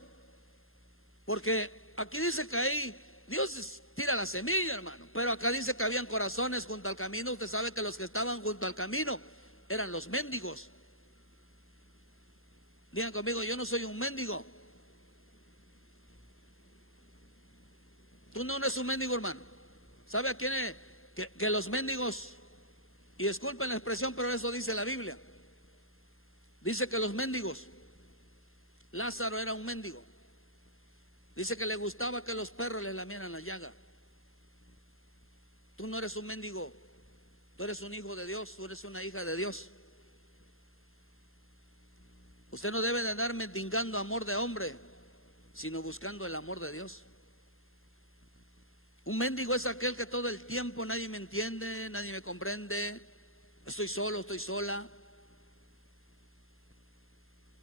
Porque aquí dice que ahí Dios tira la semilla, hermano, pero acá dice que habían corazones junto al camino. Usted sabe que los que estaban junto al camino eran los mendigos. Digan conmigo, yo no soy un mendigo. Tú no eres un mendigo, hermano. ¿Sabe a quién es? Que los mendigos, y disculpen la expresión, pero eso dice la Biblia. Dice que los mendigos, Lázaro era un mendigo. Dice que le gustaba que los perros le lamieran la llaga. Tú no eres un mendigo, tú eres un hijo de Dios, tú eres una hija de Dios. Usted no debe de andar mendigando amor de hombre, sino buscando el amor de Dios. Un mendigo es aquel que todo el tiempo nadie me entiende, nadie me comprende, estoy solo, estoy sola.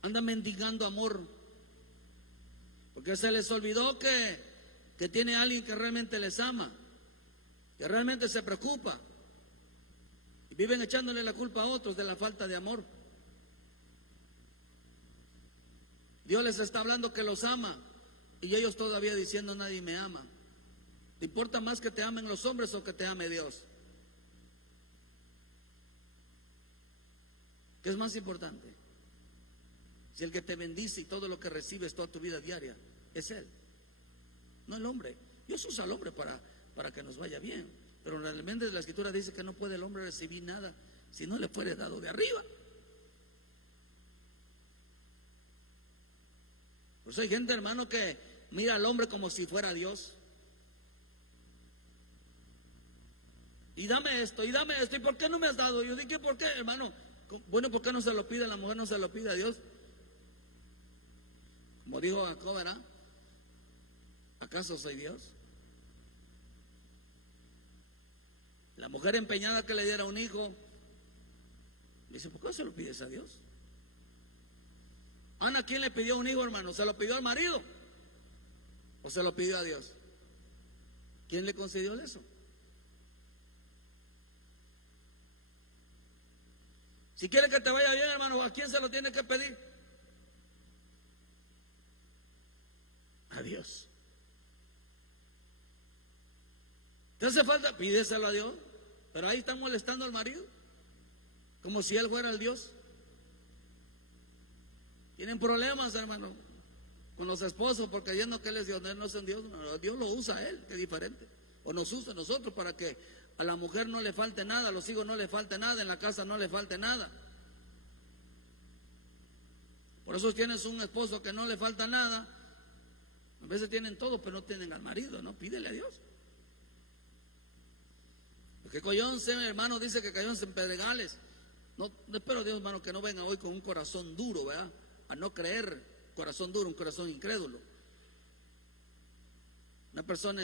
Anda mendigando amor, porque se les olvidó que tiene alguien que realmente les ama, que realmente se preocupa, y viven echándole la culpa a otros de la falta de amor. Dios les está hablando que los ama, y ellos todavía diciendo nadie me ama. ¿Te importa más que te amen los hombres o que te ame Dios? ¿Qué es más importante? Si el que te bendice y todo lo que recibes toda tu vida diaria es Él, no el hombre. Dios usa al hombre para que nos vaya bien, pero realmente la Escritura dice que no puede el hombre recibir nada si no le fuere dado de arriba. Por eso hay gente, hermano, que mira al hombre como si fuera Dios. Y dame esto, ¿y por qué no me has dado? Yo dije, ¿por qué, hermano? Bueno, ¿por qué no se lo pide la mujer, no se lo pide a Dios? Como dijo Jacob, ¿verdad? ¿Acaso soy Dios? La mujer empeñada que le diera un hijo, dice, ¿por qué no se lo pides a Dios? Ana, ¿quién le pidió un hijo, hermano? ¿Se lo pidió al marido? ¿O se lo pidió a Dios? ¿Quién le concedió eso? Si quiere que te vaya bien, hermano, ¿a quién se lo tiene que pedir? A Dios. ¿Te hace falta? Pídeselo a Dios. Pero ahí están molestando al marido, como si él fuera el Dios. Tienen problemas, hermano, con los esposos, porque yendo que él es Dios, no es un Dios. No, Dios lo usa a él, que es diferente. O nos usa a nosotros para que a la mujer no le falte nada, a los hijos no le falte nada, en la casa no le falte nada. Por eso tienes un esposo que no le falta nada. A veces tienen todo, pero no tienen al marido, ¿no? Pídele a Dios. Porque Coyonce, hermano, dice que cayó en Pedregales. No, espero Dios, hermano, que no venga hoy con un corazón duro, ¿verdad? A no creer, corazón duro, un corazón incrédulo. Una persona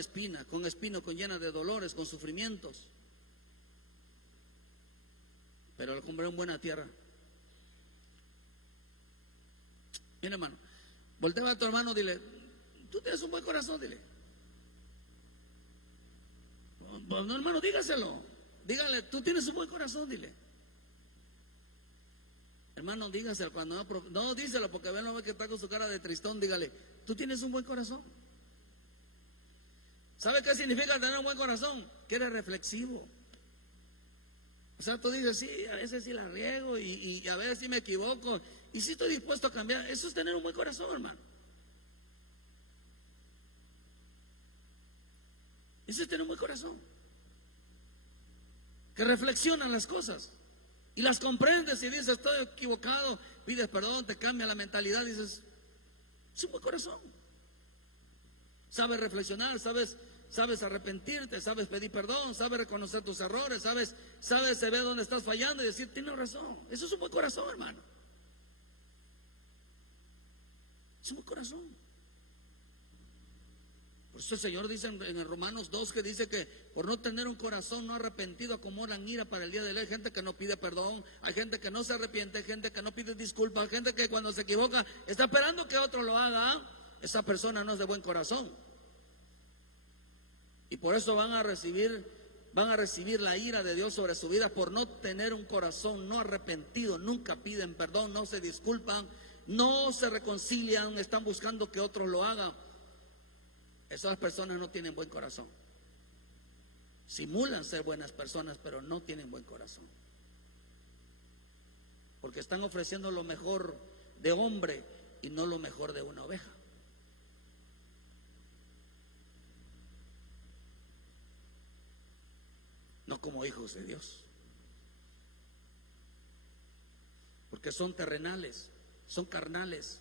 con espino, con llena de dolores, con sufrimientos. Pero lo compré en buena tierra. Mira, hermano, voltea a tu hermano, dile, tú tienes un buen corazón, dile. No, hermano, dígaselo. Dígale, tú tienes un buen corazón, dile. Hermano, dígaselo. No, díselo, porque ve que está con su cara de tristón. Dígale, tú tienes un buen corazón. ¿Sabe qué significa tener un buen corazón? Que eres reflexivo. O sea, tú dices, sí, a veces sí la riego y a veces sí me equivoco y sí estoy dispuesto a cambiar. Eso es tener un buen corazón, hermano. Eso es tener un buen corazón. Que reflexionan las cosas y las comprendes y dices, estoy equivocado, pides perdón, te cambia la mentalidad, dices, es un buen corazón. Sabes reflexionar, sabes arrepentirte, sabes pedir perdón, sabes reconocer tus errores, sabes se ve dónde estás fallando y decir, tienes razón. Eso es un buen corazón, hermano. Es un buen corazón. Por eso el Señor dice en el Romanos 2 que dice que por no tener un corazón no arrepentido acumulan ira para el día de la ley. Hay gente que no pide perdón, hay gente que no se arrepiente, hay gente que no pide disculpas, hay gente que cuando se equivoca está esperando que otro lo haga. Esa persona no es de buen corazón. Y por eso van a recibir la ira de Dios sobre su vida por no tener un corazón no arrepentido. Nunca piden perdón, no se disculpan, no se reconcilian, están buscando que otros lo hagan. Esas personas no tienen buen corazón. Simulan ser buenas personas, pero no tienen buen corazón. Porque están ofreciendo lo mejor de hombre y no lo mejor de una oveja. No como hijos de Dios, porque son terrenales, son carnales.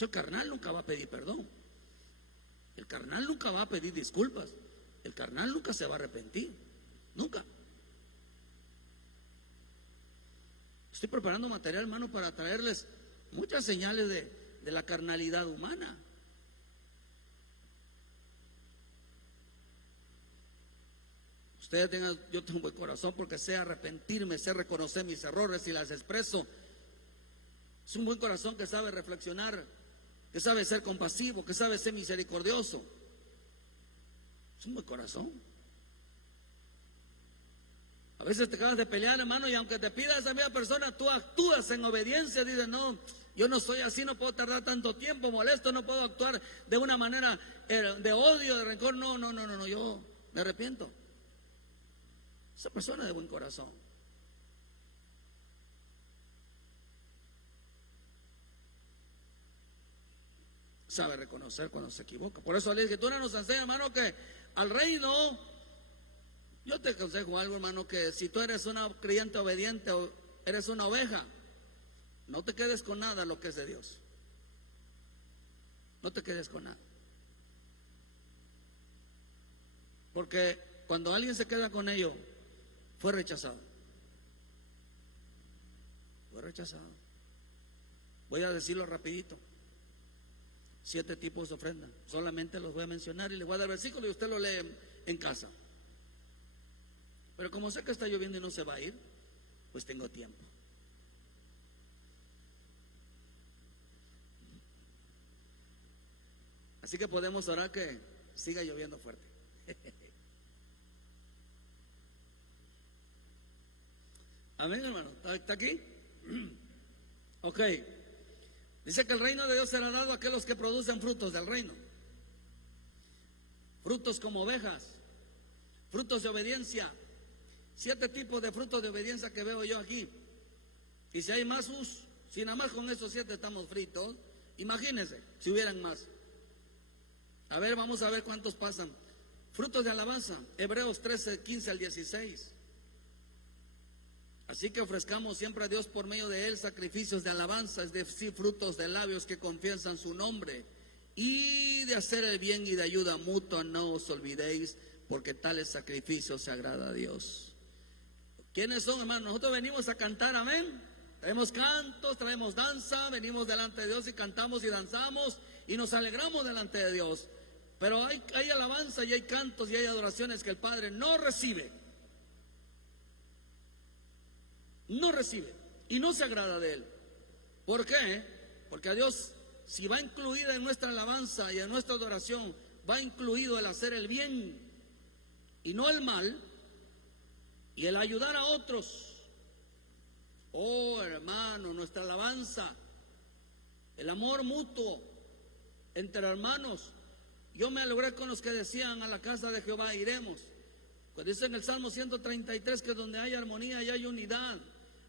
El carnal nunca va a pedir perdón, el carnal nunca va a pedir disculpas, el carnal nunca se va a arrepentir, nunca. Estoy preparando material, hermano, para traerles muchas señales de la carnalidad humana. Ustedes tengan, yo tengo un buen corazón porque sé arrepentirme, sé reconocer mis errores y las expreso. Es un buen corazón que sabe reflexionar, que sabe ser compasivo, que sabe ser misericordioso. Es un buen corazón. A veces te acabas de pelear, hermano, y aunque te pida esa misma persona, tú actúas en obediencia. Dices, no, yo no soy así, no puedo tardar tanto tiempo, molesto, no puedo actuar de una manera de odio, de rencor. No, yo me arrepiento. Esa persona es de buen corazón. Sabe reconocer cuando se equivoca. Por eso la Escritura nos enseña, hermano, que al reino, yo te aconsejo algo, hermano, que si tú eres una creyente obediente o eres una oveja, no te quedes con nada lo que es de Dios. No te quedes con nada. Porque cuando alguien se queda con ello, fue rechazado. Fue rechazado. Voy a decirlo rapidito. 7 tipos de ofrenda. Solamente los voy a mencionar y les voy a dar versículo y usted lo lee en casa. Pero como sé que está lloviendo y no se va a ir, pues tengo tiempo. Así que podemos orar que siga lloviendo fuerte. Amén, hermano. ¿Está aquí? Ok. Dice que el reino de Dios será dado a aquellos que producen frutos del reino. Frutos como ovejas, frutos de obediencia. 7 tipos de frutos de obediencia que veo yo aquí. Y si hay más, si nada más con esos 7 estamos fritos, imagínense si hubieran más. A ver, vamos a ver cuántos pasan. Frutos de alabanza, Hebreos 13, 15 al 16. Así que ofrezcamos siempre a Dios por medio de Él sacrificios de alabanza, es decir, frutos de labios que confiesan su nombre, y de hacer el bien y de ayuda mutua no os olvidéis, porque tales sacrificios se agrada a Dios. ¿Quiénes son, hermanos? Nosotros venimos a cantar, amén. Traemos cantos, traemos danza, venimos delante de Dios y cantamos y danzamos y nos alegramos delante de Dios. Pero hay alabanza y hay cantos y hay adoraciones que el Padre no recibe. No recibe y no se agrada de Él. ¿Por qué? Porque a Dios, si va incluida en nuestra alabanza y en nuestra adoración, va incluido el hacer el bien y no el mal, y el ayudar a otros. Oh, hermano, nuestra alabanza, el amor mutuo entre hermanos. Yo me alegré con los que decían, a la casa de Jehová iremos. Pues dice en el Salmo 133 que donde hay armonía y hay unidad,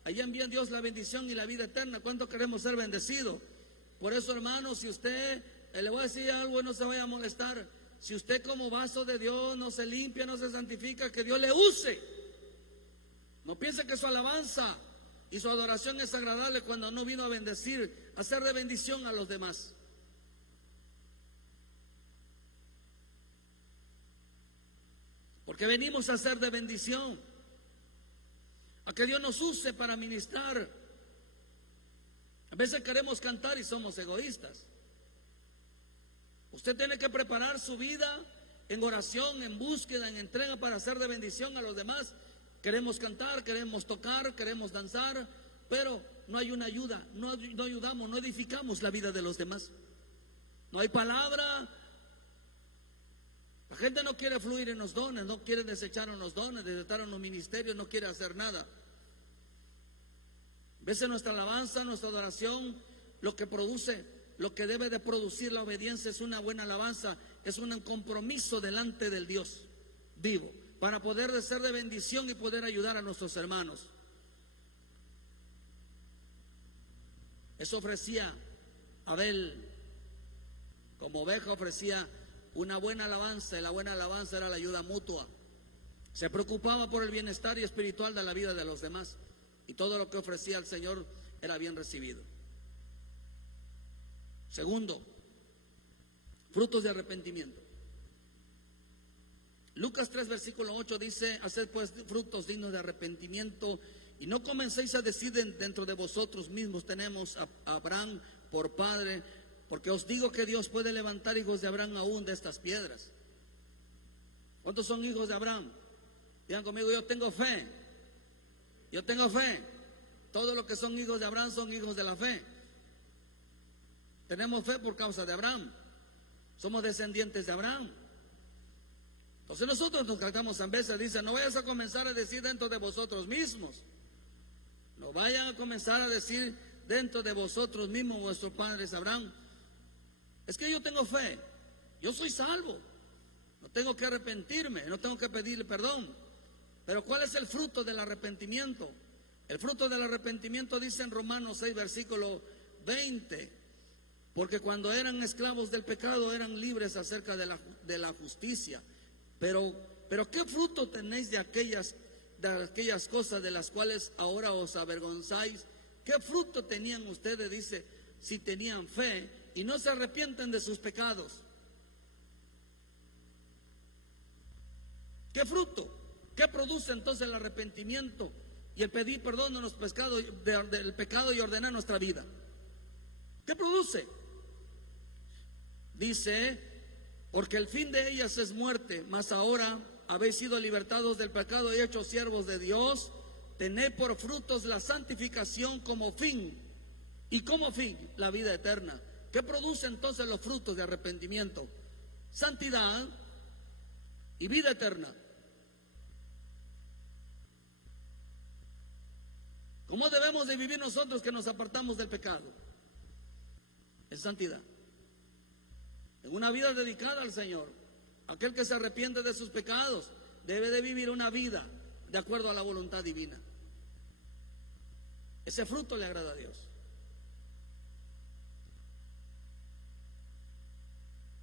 allí envía Dios la bendición y la vida eterna. ¿Cuánto queremos ser bendecidos? Por eso, hermano, si usted, le voy a decir algo y no se vaya a molestar. Si usted como vaso de Dios no se limpia, no se santifica, que Dios le use. No piense que su alabanza y su adoración es agradable cuando no vino a bendecir, a hacer de bendición a los demás. Porque venimos a ser de bendición, a que Dios nos use para ministrar. A veces queremos cantar y somos egoístas. Usted tiene que preparar su vida en oración, en búsqueda, en entrega para ser de bendición a los demás. Queremos cantar, queremos tocar, queremos danzar, pero no hay una ayuda, no ayudamos, no edificamos la vida de los demás. No hay palabra. La gente no quiere fluir en los dones, no quiere desechar en los dones, desechar en los ministerios, no quiere hacer nada. A veces nuestra alabanza, nuestra adoración, lo que produce, lo que debe de producir la obediencia es una buena alabanza, es un compromiso delante del Dios vivo, para poder ser de bendición y poder ayudar a nuestros hermanos. Eso ofrecía Abel. Como oveja ofrecía una buena alabanza, y la buena alabanza era la ayuda mutua. Se preocupaba por el bienestar y espiritual de la vida de los demás, y todo lo que ofrecía al Señor era bien recibido. Segundo, frutos de arrepentimiento. Lucas 3 versículo 8 dice: haced pues frutos dignos de arrepentimiento, y no comencéis a decir dentro de vosotros mismos: tenemos a Abraham por padre, porque os digo que Dios puede levantar hijos de Abraham aún de estas piedras. ¿Cuántos son hijos de Abraham? Digan conmigo: yo tengo fe. Yo tengo fe. Todos los que son hijos de Abraham son hijos de la fe. Tenemos fe por causa de Abraham. Somos descendientes de Abraham. Entonces nosotros nos cargamos a veces, dice: no vayas a comenzar a decir dentro de vosotros mismos. No vayan a comenzar a decir dentro de vosotros mismos: vuestro padre es Abraham. Es que yo tengo fe, yo soy salvo, no tengo que arrepentirme, no tengo que pedirle perdón. Pero ¿cuál es el fruto del arrepentimiento? El fruto del arrepentimiento dice en Romanos 6 versículo 20: porque cuando eran esclavos del pecado eran libres acerca de la justicia. Pero ¿qué fruto tenéis de aquellas cosas de las cuales ahora os avergonzáis? ¿Qué fruto tenían ustedes? Dice, si tenían fe y no se arrepienten de sus pecados. ¿Qué fruto? ¿Qué produce entonces el arrepentimiento y el pedir perdón de los pecados, del pecado, y ordenar nuestra vida? ¿Qué produce? Dice: porque el fin de ellas es muerte, mas ahora habéis sido libertados del pecado y hechos siervos de Dios. Tened por frutos la santificación como fin, y como fin la vida eterna. ¿Qué produce entonces los frutos de arrepentimiento? Santidad y vida eterna. ¿Cómo debemos de vivir nosotros que nos apartamos del pecado? En santidad, en una vida dedicada al Señor. Aquel que se arrepiente de sus pecados debe de vivir una vida de acuerdo a la voluntad divina. Ese fruto le agrada a Dios.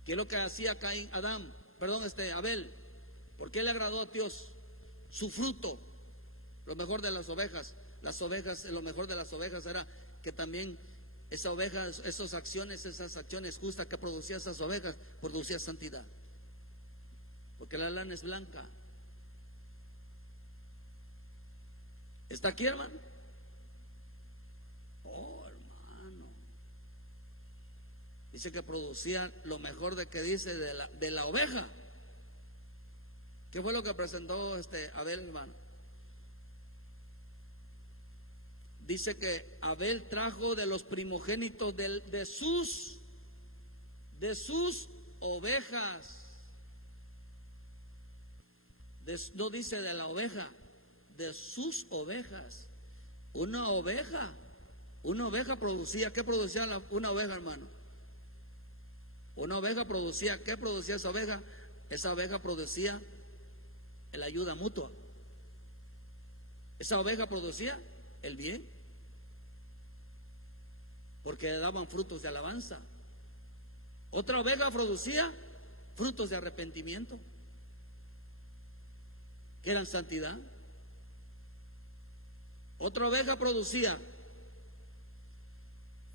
¿Qué es lo que hacía Abel? ¿Por qué le agradó a Dios? Su fruto, lo mejor de las ovejas. Lo mejor de las ovejas era que también esa oveja, esas acciones justas que producía esas ovejas, producía santidad. Porque la lana es blanca. ¿Está aquí, hermano? Oh, hermano. Dice que producía lo mejor de la oveja. ¿Qué fue lo que presentó Abel, hermano? Dice que Abel trajo de los primogénitos de sus ovejas. No dice de la oveja, de sus ovejas. Una oveja producía, ¿qué producía una oveja, hermano? Una oveja producía, ¿qué producía esa oveja? Esa oveja producía la ayuda mutua. Esa oveja producía el bien, porque daban frutos de alabanza. Otra oveja producía frutos de arrepentimiento, que eran santidad. Otra oveja producía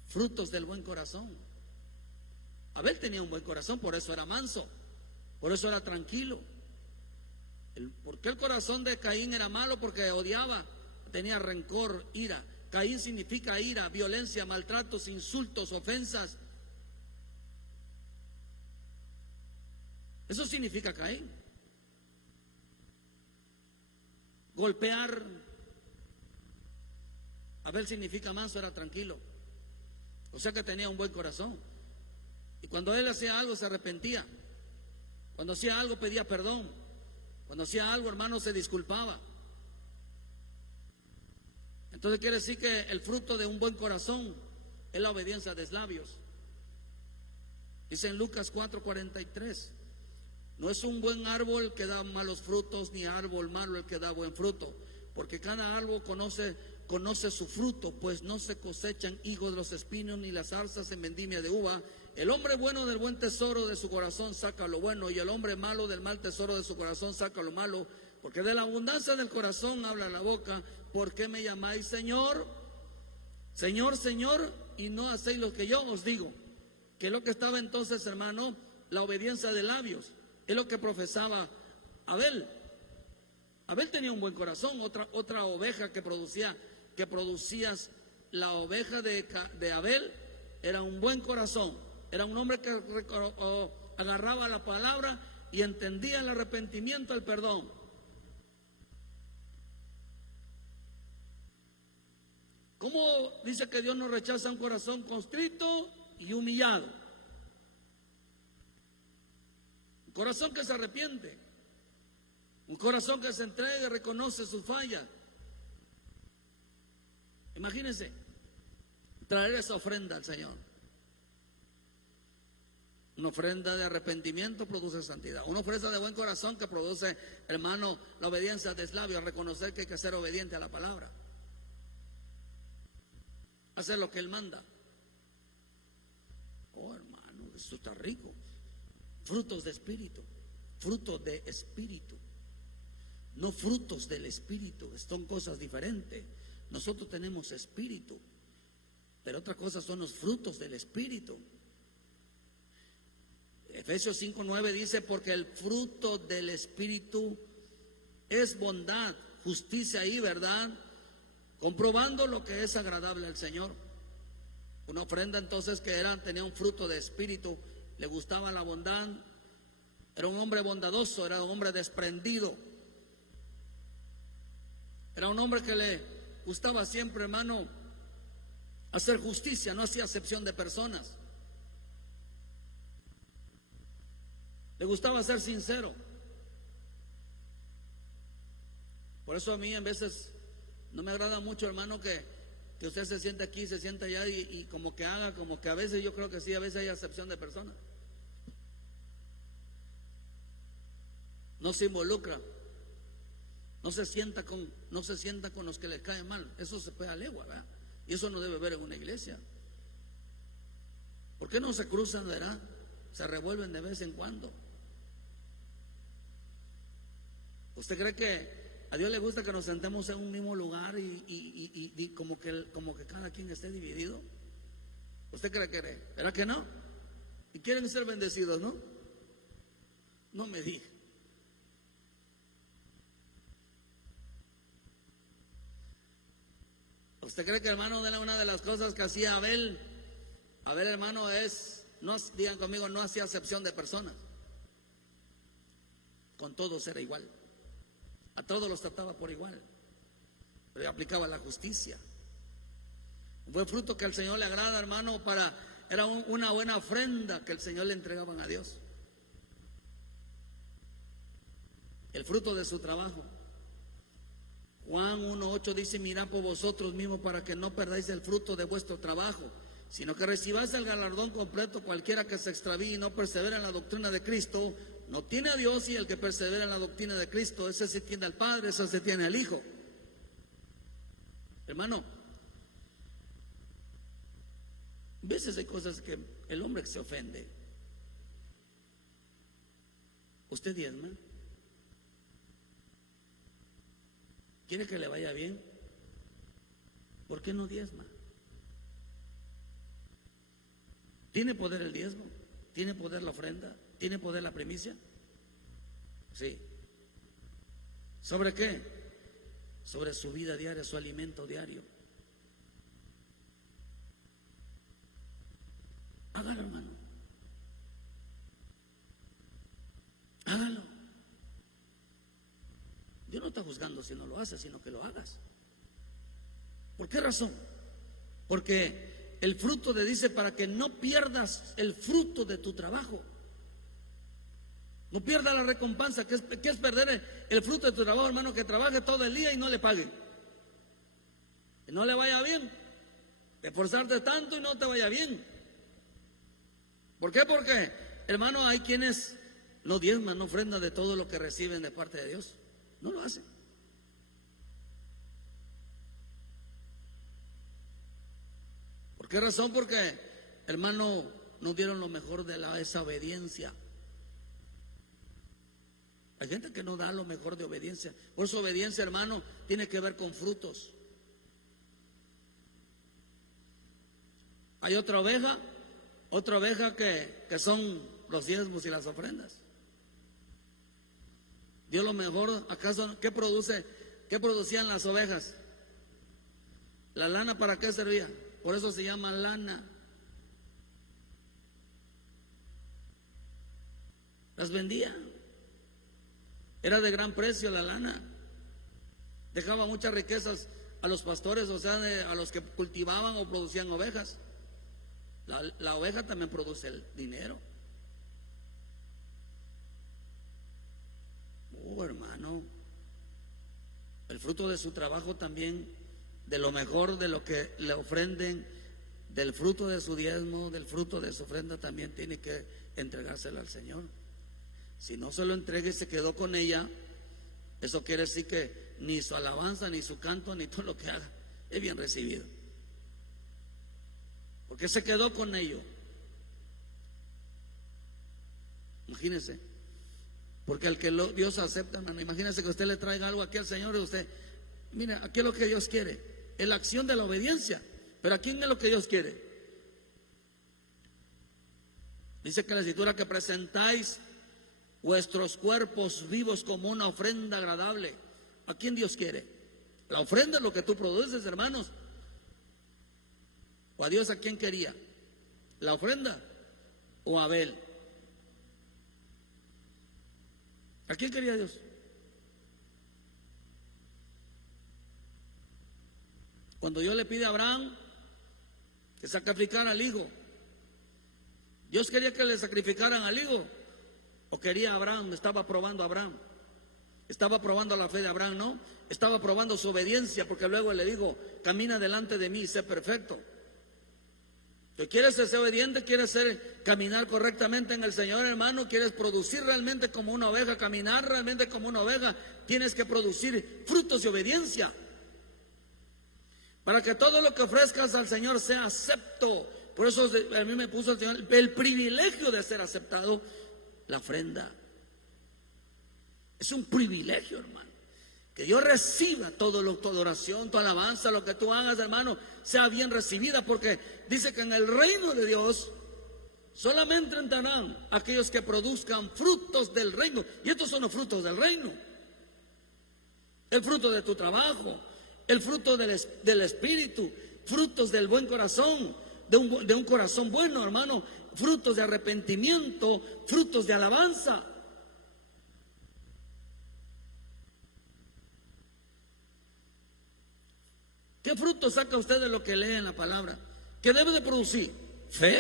frutos del buen corazón. Abel tenía un buen corazón, por eso era manso, por eso era tranquilo. ¿Por qué el corazón de Caín era malo? Porque odiaba, tenía rencor, ira. Caín significa ira, violencia, maltratos, insultos, ofensas. Eso significa Caín. Golpear. Abel significa manso, era tranquilo. O sea que tenía un buen corazón. Y cuando él hacía algo se arrepentía. Cuando hacía algo pedía perdón. Cuando hacía algo, hermano, se disculpaba. Entonces quiere decir que el fruto de un buen corazón es la obediencia de labios. Dice en Lucas 4:43: no es un buen árbol que da malos frutos, ni árbol malo el que da buen fruto, porque cada árbol conoce su fruto, pues no se cosechan higos de los espinos ni las zarzas en vendimia de uva. El hombre bueno del buen tesoro de su corazón saca lo bueno, y el hombre malo del mal tesoro de su corazón saca lo malo, porque de la abundancia del corazón habla la boca. ¿Por qué me llamáis Señor, Señor, Señor, y no hacéis lo que yo os digo? Que es lo que estaba entonces, hermano, la obediencia de labios, es lo que profesaba Abel. Abel tenía un buen corazón. Otra oveja que producías, la oveja de Abel era un buen corazón. Era un hombre que agarraba la palabra y entendía el arrepentimiento, el perdón. ¿Cómo dice que Dios no rechaza un corazón contrito y humillado? Un corazón que se arrepiente, un corazón que se entrega y reconoce su falla. Imagínense traer esa ofrenda al Señor. Una ofrenda de arrepentimiento produce santidad. Una ofrenda de buen corazón que produce, hermano, la obediencia de labios, reconocer que hay que ser obediente a la palabra, hacer lo que Él manda. Oh, hermano, esto está rico. Frutos de espíritu, frutos de espíritu, no frutos del espíritu, son cosas diferentes. Nosotros tenemos espíritu, pero otra cosa son los frutos del espíritu. Efesios 5:9 dice: porque el fruto del espíritu es bondad, justicia y verdad, comprobando lo que es agradable al Señor. Una ofrenda entonces que tenía un fruto de espíritu, le gustaba la bondad, era un hombre bondadoso, era un hombre desprendido, era un hombre que le gustaba siempre, hermano, hacer justicia, no hacía acepción de personas. Le gustaba ser sincero. Por eso a mí en veces no me agrada mucho, hermano, que usted se siente aquí, se siente allá y como que haga, como que a veces yo creo que sí, a veces hay acepción de personas. No se involucra, no se sienta con los que le caen mal. Eso se pega a legua, ¿verdad? Y eso no debe haber en una iglesia. ¿Por qué no se cruzan, verdad? Se revuelven de vez en cuando. ¿Usted cree que a Dios le gusta que nos sentemos en un mismo lugar y como que cada quien esté dividido? ¿Usted cree que ¿verdad que no? Y quieren ser bendecidos, ¿no? No me diga. ¿Usted cree que, hermano, una de las cosas que hacía Abel, hermano, no, digan conmigo, no hacía acepción de personas? Con todos era igual, a todos los trataba por igual, pero aplicaba la justicia. Un buen fruto que al Señor le agrada, hermano, era una buena ofrenda que el Señor le entregaban a Dios. El fruto de su trabajo. Juan 1:8 dice: mirad por vosotros mismos para que no perdáis el fruto de vuestro trabajo, sino que recibáis el galardón completo. Cualquiera que se extravíe y no persevera en la doctrina de Cristo no tiene a Dios, y el que persevera en la doctrina de Cristo, ese sí tiene al Padre, ese sí tiene al Hijo. Hermano, a veces hay cosas que el hombre que se ofende. ¿Usted diezma? ¿Quiere que le vaya bien? ¿Por qué no diezma? ¿Tiene poder el diezmo? ¿Tiene poder la ofrenda? ¿Tiene poder la primicia? Sí. ¿Sobre qué? Sobre su vida diaria, su alimento diario. Hágalo, hermano. Hágalo. Dios no está juzgando si no lo haces, sino que lo hagas. ¿Por qué razón? Porque el fruto dice para que no pierdas el fruto de tu trabajo. No pierdas la recompensa. ¿Qué es perder el fruto de tu trabajo, hermano? Que trabaje todo el día y no le paguen. Que no le vaya bien. Esforzarte tanto y no te vaya bien. ¿Por qué? Porque, hermano, hay quienes no diezman, no ofrendan de todo lo que reciben de parte de Dios. No lo hacen. qué razón? Porque, hermano, nos dieron lo mejor de esa obediencia. Hay gente que no da lo mejor de obediencia. Por eso obediencia, hermano, tiene que ver con frutos. Hay otra oveja que son los diezmos y las ofrendas. Dio lo mejor. ¿Acaso qué producían las ovejas? ¿La lana para qué servía? Por eso se llama lana. Las vendía. Era de gran precio la lana. Dejaba muchas riquezas a los pastores, o sea, a los que cultivaban o producían ovejas. La oveja también produce el dinero. Hermano, el fruto de su trabajo también, de lo mejor de lo que le ofrenden, del fruto de su diezmo, del fruto de su ofrenda, también tiene que entregárselo al Señor. Si no se lo entrega y se quedó con ella, eso quiere decir que ni su alabanza, ni su canto, ni todo lo que haga es bien recibido, porque se quedó con ello. Imagínese, porque al que Dios acepta, hermano, imagínese que usted le traiga algo aquí al Señor y usted, mira, aquí es lo que Dios quiere, es la acción de la obediencia. Pero ¿a quién es lo que Dios quiere? Dice que la Escritura que presentáis vuestros cuerpos vivos como una ofrenda agradable. ¿A quién Dios quiere? La ofrenda es lo que tú produces, hermanos. ¿O a Dios a quién quería? ¿La ofrenda o a Abel? ¿A quién quería Dios? Cuando Dios le pide a Abraham que sacrificara al hijo, ¿Dios quería que le sacrificaran al hijo? ¿O quería Abraham? Estaba probando a Abraham. Estaba probando la fe de Abraham, ¿no? Estaba probando su obediencia, porque luego le dijo: camina delante de mí y sé perfecto. ¿Tú quieres ser obediente? ¿Quieres caminar correctamente en el Señor, hermano? ¿Quieres producir realmente como una oveja? Caminar realmente como una oveja. Tienes que producir frutos de obediencia, para que todo lo que ofrezcas al Señor sea acepto. Por eso a mí me puso el Señor el privilegio de ser aceptado. La ofrenda es un privilegio, hermano. Que Dios reciba toda oración, toda alabanza, lo que tú hagas, hermano, sea bien recibida, porque dice que en el reino de Dios solamente entrarán aquellos que produzcan frutos del reino. Y estos son los frutos del reino: el fruto de tu trabajo, el fruto del Espíritu, frutos del buen corazón, de un corazón bueno, hermano, frutos de arrepentimiento, frutos de alabanza. ¿Qué fruto saca usted de lo que lee en la palabra? ¿Qué debe de producir? Fe.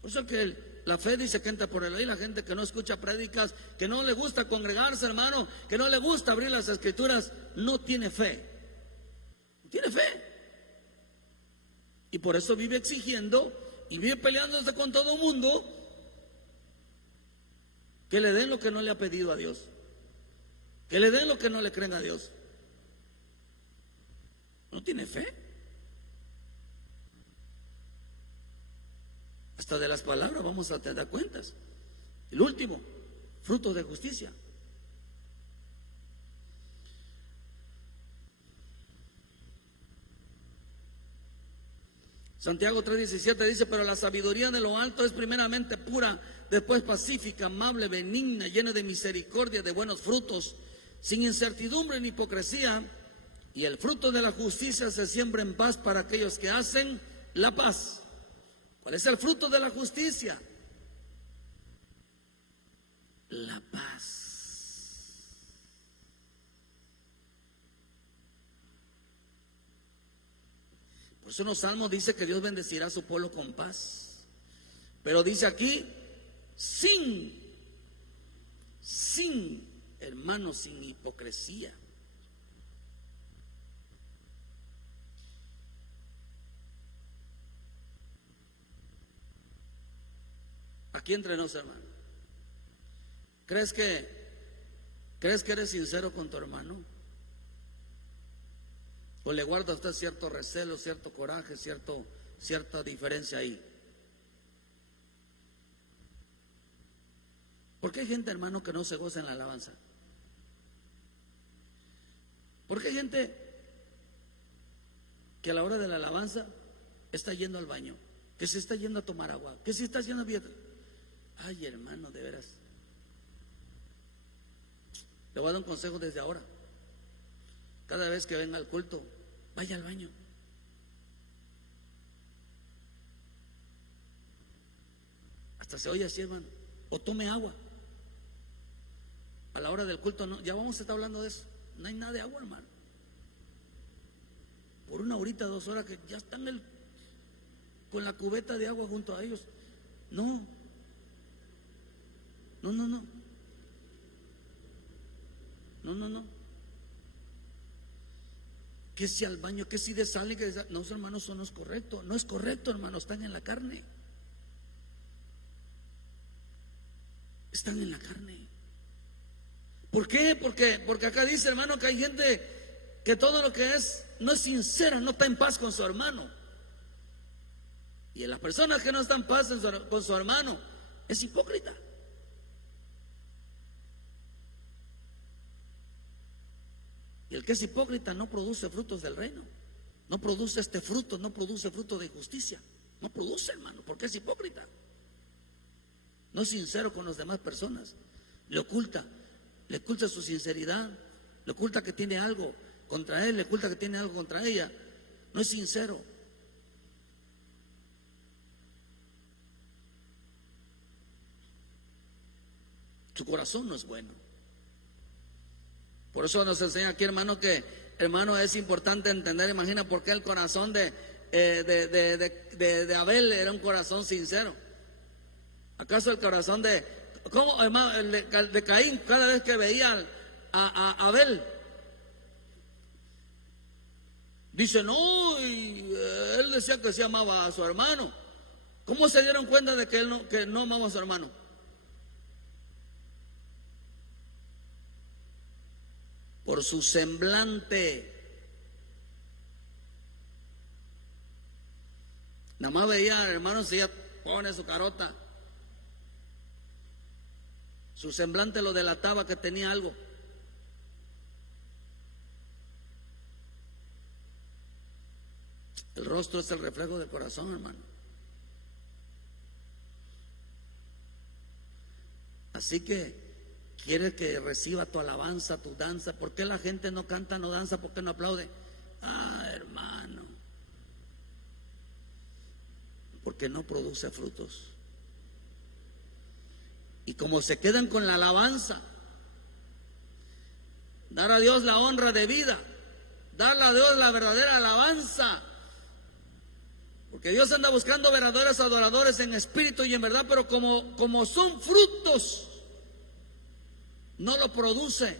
Por eso que la fe dice que entra por el oír. La gente que no escucha prédicas, que no le gusta congregarse, hermano, que no le gusta abrir las Escrituras, no tiene fe. No tiene fe. Y por eso vive exigiendo y vive peleándose con todo el mundo que le den lo que no le ha pedido a Dios, que le den lo que no le creen a Dios. No tiene fe. Hasta de las palabras vamos a dar cuentas. El último, fruto de justicia. Santiago 3:17 dice: pero la sabiduría de lo alto es primeramente pura, después pacífica, amable, benigna, llena de misericordia, de buenos frutos, sin incertidumbre ni hipocresía. Y el fruto de la justicia se siembra en paz para aquellos que hacen la paz. ¿Cuál es el fruto de la justicia? La paz. Por eso en los Salmos dice que Dios bendecirá a su pueblo con paz. Pero dice aquí, hermano, sin hipocresía. Aquí entre nos, hermano, ¿crees que eres sincero con tu hermano? ¿O le guarda a usted cierto recelo, cierto coraje, cierta diferencia ahí? ¿Por qué hay gente, hermano, que no se goza en la alabanza? ¿Por qué hay gente que a la hora de la alabanza está yendo al baño, que se está yendo a tomar agua, que se está yendo a vieja? Ay, hermano, de veras. Le voy a dar un consejo desde ahora. Cada vez que venga al culto, vaya al baño. Hasta se oye así, hermano. O tome agua. A la hora del culto, no, ya vamos a estar hablando de eso. No hay nada de agua, hermano. Por 1 horita, 2 horas que ya están con la cubeta de agua junto a ellos. No. Que si al baño, que si de sal, no, hermanos, eso no es correcto. No es correcto, hermanos, están en la carne. Están en la carne. ¿Por qué? Porque acá dice, hermano, que hay gente que todo lo que no es sincera, no está en paz con su hermano. Y las personas que no están en paz con su hermano es hipócrita. Y el que es hipócrita no produce frutos del reino. No produce fruto, no produce fruto de justicia. No produce, hermano, porque es hipócrita. No es sincero con las demás personas. Le oculta su sinceridad. Le oculta que tiene algo contra él, le oculta que tiene algo contra ella. No es sincero. Su corazón no es bueno. Por eso nos enseña aquí, hermano, que, hermano, es importante entender. Imagina por qué el corazón de Abel era un corazón sincero. ¿Acaso el corazón cómo, hermano, el de Caín, cada vez que veía a Abel, dice, no, y él decía que sí amaba a su hermano? ¿Cómo se dieron cuenta de que él no amaba a su hermano? Por su semblante. Nada más veía, hermano, si ella pone su carota. Su semblante lo delataba que tenía algo. El rostro es el reflejo del corazón, hermano. Así que quiere que reciba tu alabanza, tu danza. ¿Por qué la gente no canta, no danza? ¿Por qué no aplaude? Ah, hermano, porque no produce frutos. Y como se quedan con la alabanza, dar a Dios la honra de vida, darle a Dios la verdadera alabanza, porque Dios anda buscando verdaderos adoradores en espíritu y en verdad, pero como son frutos, no lo produce.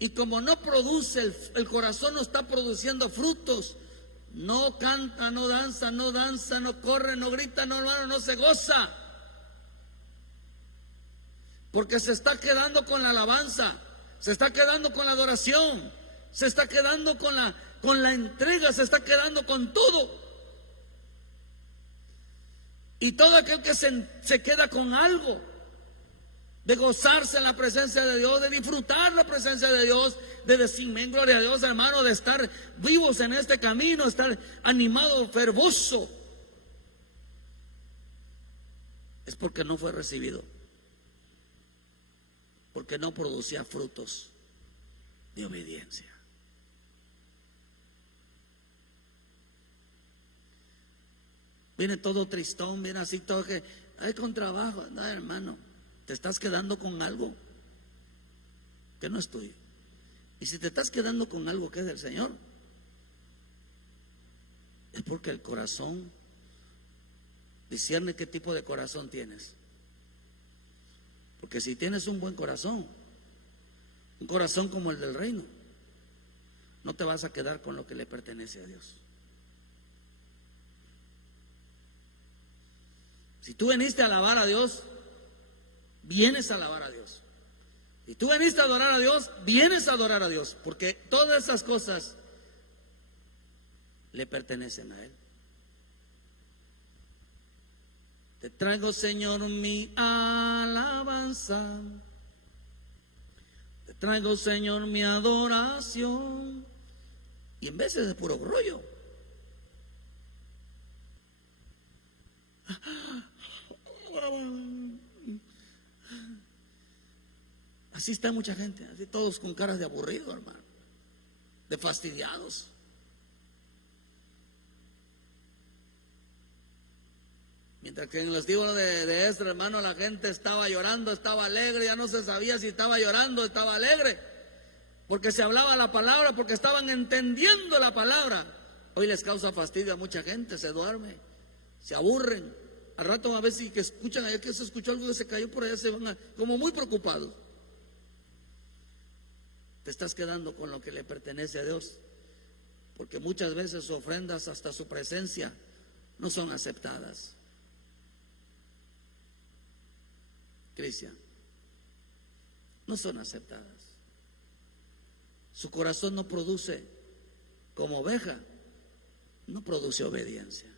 Y como no produce, el corazón no está produciendo frutos. No canta, no danza, no corre, no grita, no se goza. Porque se está quedando con la alabanza, se está quedando con la adoración, se está quedando con la entrega, se está quedando con todo. Y todo aquel que se queda con algo, de gozarse en la presencia de Dios, de disfrutar la presencia de Dios, de decir, gloria a Dios, hermano, de estar vivos en este camino, estar animado, fervoso, es porque no fue recibido, porque no producía frutos de obediencia. Viene todo tristón, viene así todo que hay con trabajo. No, hermano, te estás quedando con algo que no es tuyo. Y si te estás quedando con algo que es del Señor, es porque el corazón discierne qué tipo de corazón tienes. Porque si tienes un buen corazón, un corazón como el del reino, no te vas a quedar con lo que le pertenece a Dios. Si tú viniste a alabar a Dios, vienes a alabar a Dios. Si tú viniste a adorar a Dios, vienes a adorar a Dios. Porque todas esas cosas le pertenecen a Él. Te traigo, Señor, mi alabanza. Te traigo, Señor, mi adoración. Y en veces de puro rollo. Así está mucha gente, así todos con caras de aburrido, hermano, de fastidiados. Mientras que en los libros de Esdras, hermano, la gente estaba llorando, estaba alegre, ya no se sabía si estaba llorando o estaba alegre, porque se hablaba la palabra, porque estaban entendiendo la palabra. Hoy les causa fastidio a mucha gente, se duerme, se aburren. Al rato a ver si que escuchan allá que se escuchó algo que se cayó por allá, se van como muy preocupados. Te estás quedando con lo que le pertenece a Dios, porque muchas veces sus ofrendas, hasta su presencia, no son aceptadas. Cristian, no son aceptadas. Su corazón no produce, como oveja, no produce obediencia,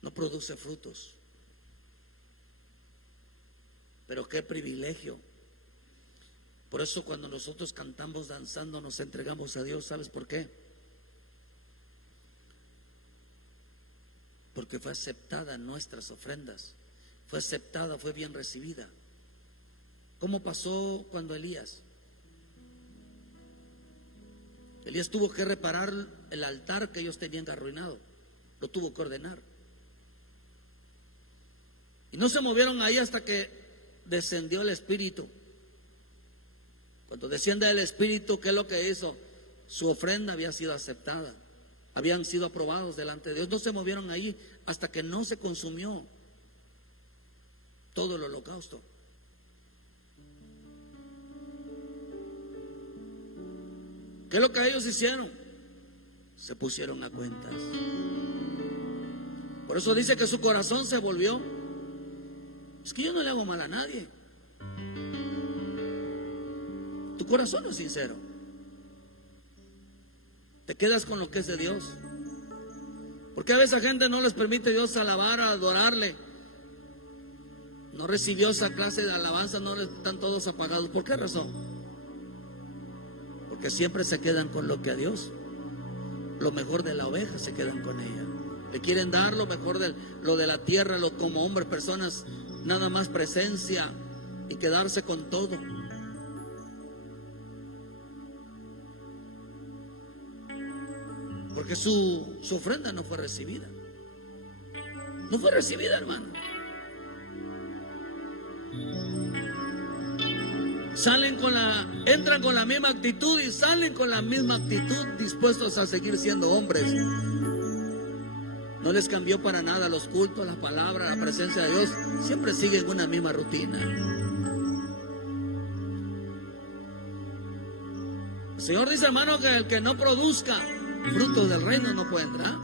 no produce frutos. Pero qué privilegio. Por eso cuando nosotros cantamos, danzando, nos entregamos a Dios, ¿sabes por qué? Porque fue aceptada en nuestras ofrendas, fue aceptada, fue bien recibida. ¿Cómo pasó cuando Elías tuvo que reparar el altar que ellos tenían arruinado? Lo tuvo que ordenar. Y no se movieron ahí hasta que descendió el Espíritu. Cuando desciende el Espíritu, ¿qué es lo que hizo? Su ofrenda había sido aceptada, habían sido aprobados delante de Dios. No se movieron ahí hasta que no se consumió todo el holocausto. ¿Qué es lo que ellos hicieron? Se pusieron a cuentas. Por eso dice que su corazón se volvió. Es que yo no le hago mal a nadie. Tu corazón no es sincero. Te quedas con lo que es de Dios. Porque a veces a gente no les permite Dios alabar, adorarle. No recibió esa clase de alabanza, no están todos apagados. ¿Por qué razón? Porque siempre se quedan con lo que a Dios, lo mejor de la oveja, se quedan con ella. Le quieren dar lo mejor de lo de la tierra, lo como hombres, personas, nada más presencia y quedarse con todo. Porque su ofrenda no fue recibida. No fue recibida, hermano. Entran con la misma actitud y salen con la misma actitud, dispuestos a seguir siendo hombres. No les cambió para nada los cultos, la palabra, la presencia de Dios. Siempre siguen una misma rutina. El Señor dice, hermano, que el que no produzca frutos del reino no puede entrar.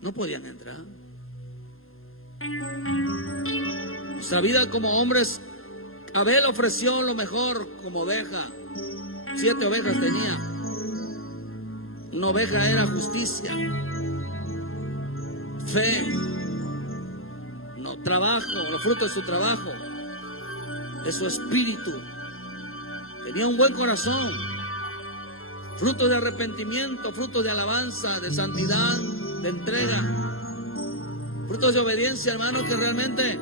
No podían entrar. Nuestra vida como hombres, Abel ofreció lo mejor como oveja. 7 ovejas tenía. Una oveja era justicia, fe, no, trabajo, los frutos de su trabajo, de su espíritu. Tenía un buen corazón, frutos de arrepentimiento, frutos de alabanza, de santidad, de entrega, frutos de obediencia, hermano, que realmente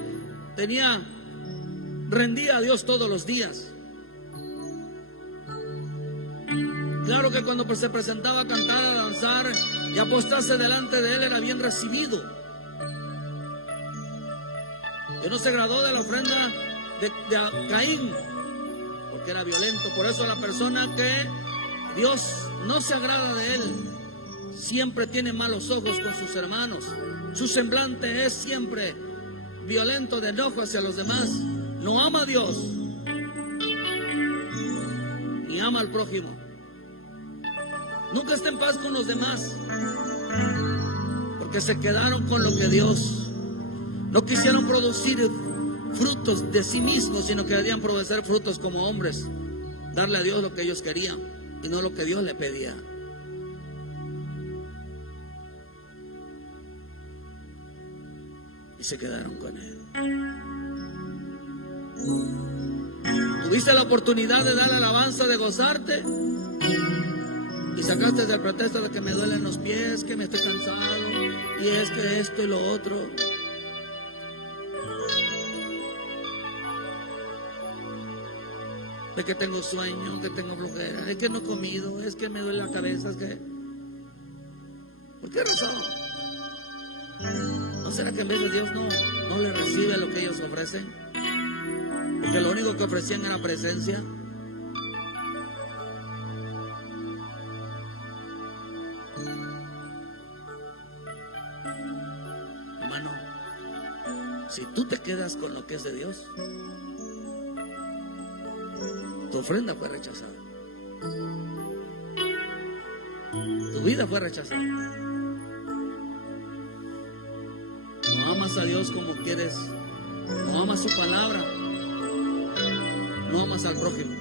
rendía a Dios todos los días. Claro que cuando se presentaba a cantar, a danzar y a postrarse delante de Él, era bien recibido. Él no se agradó de la ofrenda de Caín, porque era violento. Por eso la persona que Dios no se agrada de él, siempre tiene malos ojos con sus hermanos. Su semblante es siempre violento, de enojo hacia los demás. No ama a Dios, ni ama al prójimo. Nunca está en paz con los demás, porque se quedaron con lo que Dios. No quisieron producir frutos de sí mismos, sino que querían producir frutos como hombres. darle a Dios lo que ellos querían y no lo que Dios le pedía. Y se quedaron con él. Tuviste la oportunidad de dar alabanza, de gozarte, y sacaste el pretexto de que me duelen los pies, que me estoy cansado, y es que esto y lo otro. De que tengo sueño, que tengo flojera, es que no he comido, es que me duele la cabeza, es que... ¿Por qué razón? ¿No será que en vez de Dios no le recibe lo que ellos ofrecen? Porque lo único que ofrecían era presencia. Hermano, si tú te quedas con lo que es de Dios, tu ofrenda fue rechazada, tu vida fue rechazada. No amas a Dios como quieres, no amas su palabra, no amas al prójimo.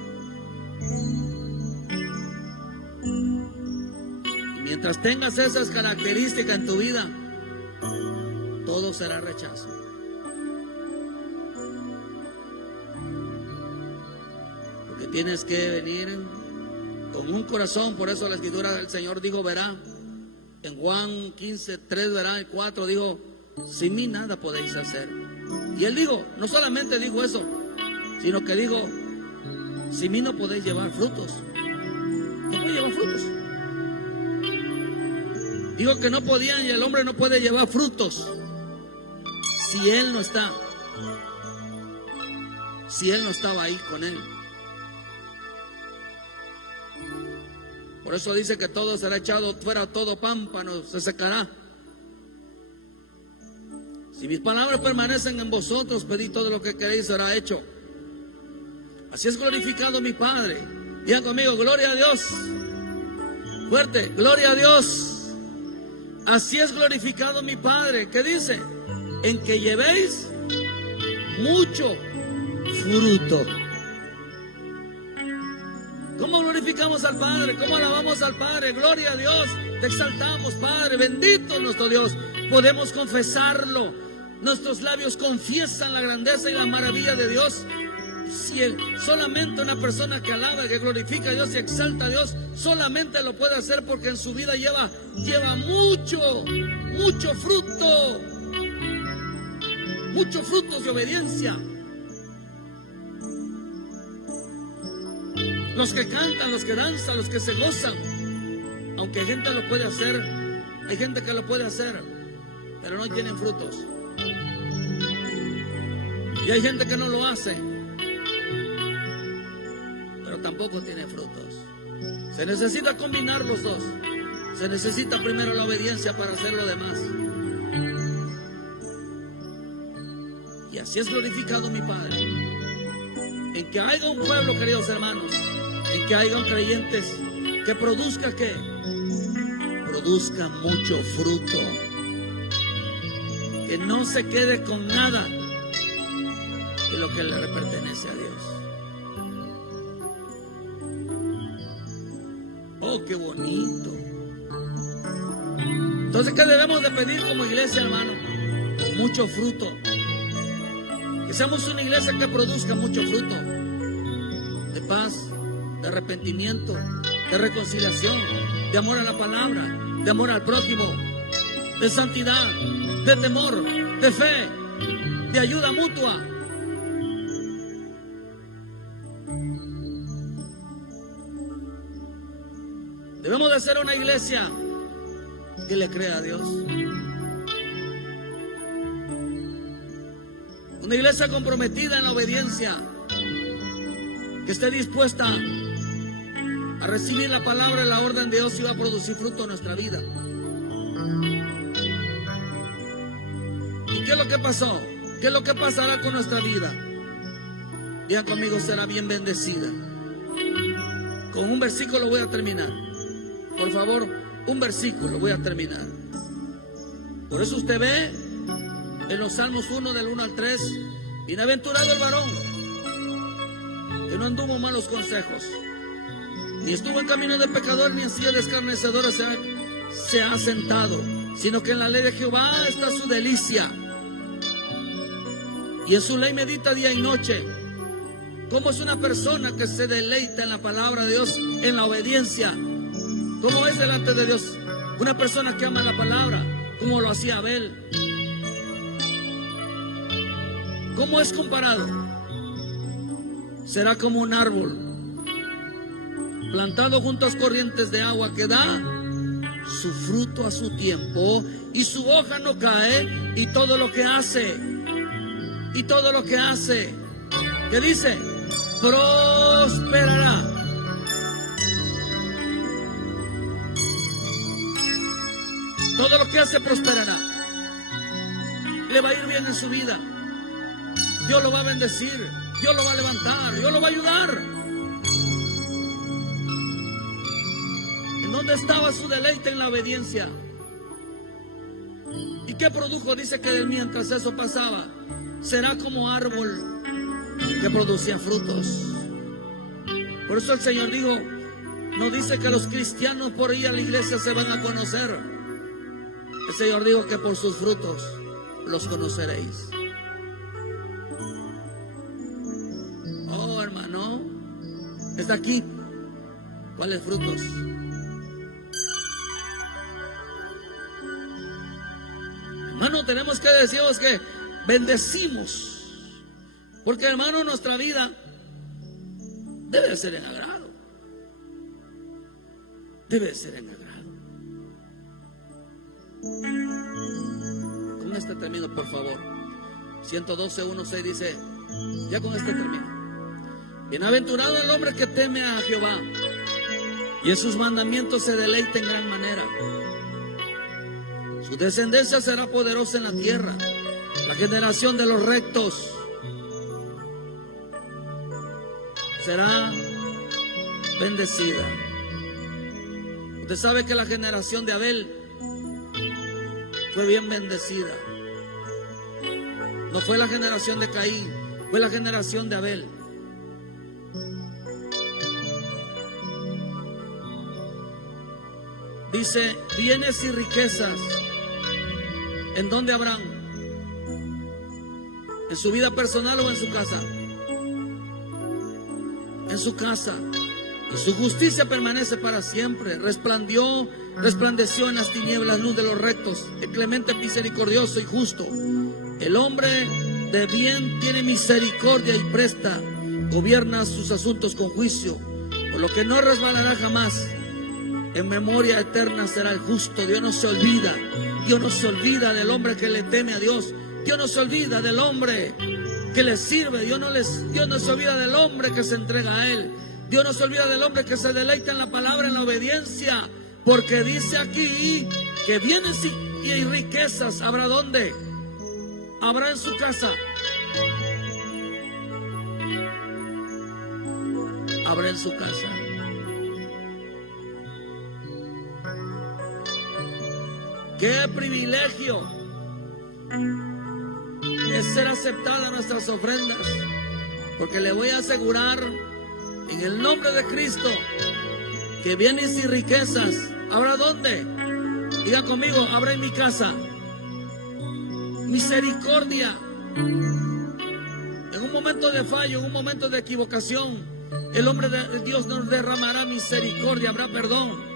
Y mientras tengas esas características en tu vida, todo será rechazo. Porque tienes que venir con un corazón. Por eso la escritura del Señor dijo, verá, en Juan 15, 3, verá, 4, dijo, sin mí nada podéis hacer. Y él dijo, no solamente dijo eso, sino que dijo, sin mí no podéis llevar frutos. No puede llevar frutos. Dijo que no podían, y el hombre no puede llevar frutos si él no está, si él no estaba ahí con él. Por eso dice que todo será echado fuera, todo pámpano se secará. Si mis palabras permanecen en vosotros, pedid todo lo que queréis, será hecho. Así es glorificado mi Padre. Digan conmigo, gloria a Dios. Fuerte, gloria a Dios. Así es glorificado mi Padre. ¿Qué dice? En que llevéis mucho fruto. ¿Cómo glorificamos al Padre? ¿Cómo alabamos al Padre? Gloria a Dios. Te exaltamos, Padre. Bendito nuestro Dios. Podemos confesarlo. Nuestros labios confiesan la grandeza y la maravilla de Dios. Si solamente una persona que alaba, que glorifica a Dios y exalta a Dios, solamente lo puede hacer porque en su vida lleva mucho fruto. Muchos frutos de obediencia. Los que cantan, los que danzan, los que se gozan. Aunque gente lo puede hacer, hay gente que lo puede hacer, pero no tienen frutos. Y hay gente que no lo hace, pero tampoco tiene frutos. Se necesita combinar los dos. Se necesita primero la obediencia para hacer lo demás. Y así es glorificado mi Padre, en que haya un pueblo, queridos hermanos, en que haya creyentes que produzca ¿qué? Produzca mucho fruto, que no se quede con nada de lo que le pertenece a Dios. Oh, qué bonito. Entonces, ¿qué debemos de pedir como iglesia, hermano? Mucho fruto. Que seamos una iglesia que produzca mucho fruto de paz, de arrepentimiento, de reconciliación, de amor a la palabra, de amor al prójimo, de santidad, de temor, de fe, de ayuda mutua. Debemos de ser una iglesia que le crea a Dios. Una iglesia comprometida en la obediencia, que esté dispuesta a recibir la palabra y la orden de Dios y va a producir fruto en nuestra vida. ¿Y qué es lo que pasó? ¿Qué es lo que pasará con nuestra vida? Digan conmigo, será bien bendecida. Con un versículo voy a terminar. Por favor, un versículo voy a terminar. Por eso usted ve en los Salmos 1 del 1 al 3, bienaventurado el varón que no anduvo en malos consejos, ni estuvo en camino de pecador, ni en silla de escarnecedores se ha sentado, sino que en la ley de Jehová está su delicia, y en su ley medita día y noche. ¿Cómo es una persona que se deleita en la palabra de Dios, en la obediencia? ¿Cómo es delante de Dios? Una persona que ama la palabra, como lo hacía Abel. ¿Cómo es comparado? Será como un árbol plantado junto a las corrientes de agua, que da su fruto a su tiempo, y su hoja no cae, y todo lo que hace, ¿qué dice? Prosperará. Todo lo que hace prosperará. Le va a ir bien en su vida. Dios lo va a bendecir, Dios lo va a levantar, Dios lo va a ayudar. ¿En dónde estaba su deleite? En la obediencia. ¿Y qué produjo? Dice que mientras eso pasaba, será como árbol que producía frutos. Por eso el Señor dijo, no dice que los cristianos por ir a la iglesia se van a conocer. El Señor dijo que por sus frutos los conoceréis. Oh, hermano, está aquí. ¿Cuáles frutos? Hermano, tenemos que decirnos que bendecimos, porque hermano, nuestra vida debe ser en agrado. Debe ser en agrado. Con este termino, por favor. 112:1-6 dice, ya con este termino. Bienaventurado el hombre que teme a Jehová, y en sus mandamientos se deleita en gran manera. Su descendencia será poderosa en la tierra. La generación de los rectos será bendecida. Usted sabe que la generación de Abel fue bien bendecida. No fue la generación de Caín, fue la generación de Abel. Dice, bienes y riquezas, ¿en dónde habrán? ¿En su vida personal o en su casa? En su casa. Y su justicia permanece para siempre. Resplandeció en las tinieblas luz de los rectos. El clemente, misericordioso y justo. El hombre de bien tiene misericordia y presta. Gobierna sus asuntos con juicio, por lo que no resbalará jamás. En memoria eterna será el justo. Dios no se olvida. Dios no se olvida del hombre que le teme a Dios. Dios no se olvida del hombre que le sirve. Dios no se olvida del hombre que se entrega a Él. Dios no se olvida del hombre que se deleita en la palabra, en la obediencia. Porque dice aquí que bienes y riquezas habrá ¿dónde? Habrá en su casa. Habrá en su casa. ¡Qué privilegio es ser aceptadas nuestras ofrendas! Porque le voy a asegurar en el nombre de Cristo que bienes y riquezas habrá ¿dónde? Diga conmigo, habrá en mi casa. Misericordia. En un momento de fallo, en un momento de equivocación, el hombre de Dios nos derramará misericordia, habrá perdón.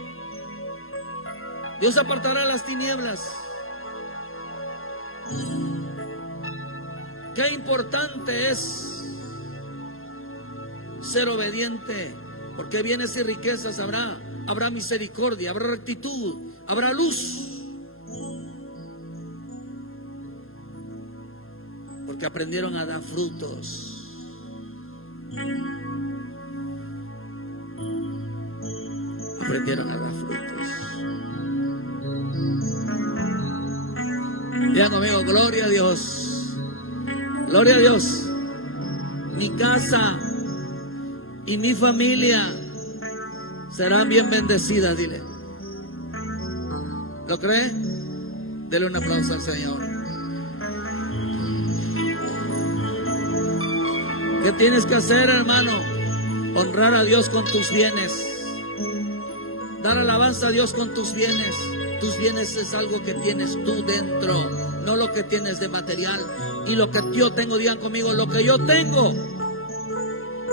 Dios apartará las tinieblas. Qué importante es ser obediente, porque bienes y riquezas habrá misericordia, habrá rectitud, habrá luz. Porque aprendieron a dar frutos. Aprendieron a dar frutos. Digan conmigo, gloria a Dios. Gloria a Dios. Mi casa y mi familia serán bien bendecidas, dile. ¿Lo cree? Dele un aplauso al Señor. ¿Qué tienes que hacer, hermano? Honrar a Dios con tus bienes. Dar alabanza a Dios con tus bienes. Tus bienes es algo que tienes tú dentro, no lo que tienes de material. Y lo que yo tengo, digan conmigo, lo que yo tengo.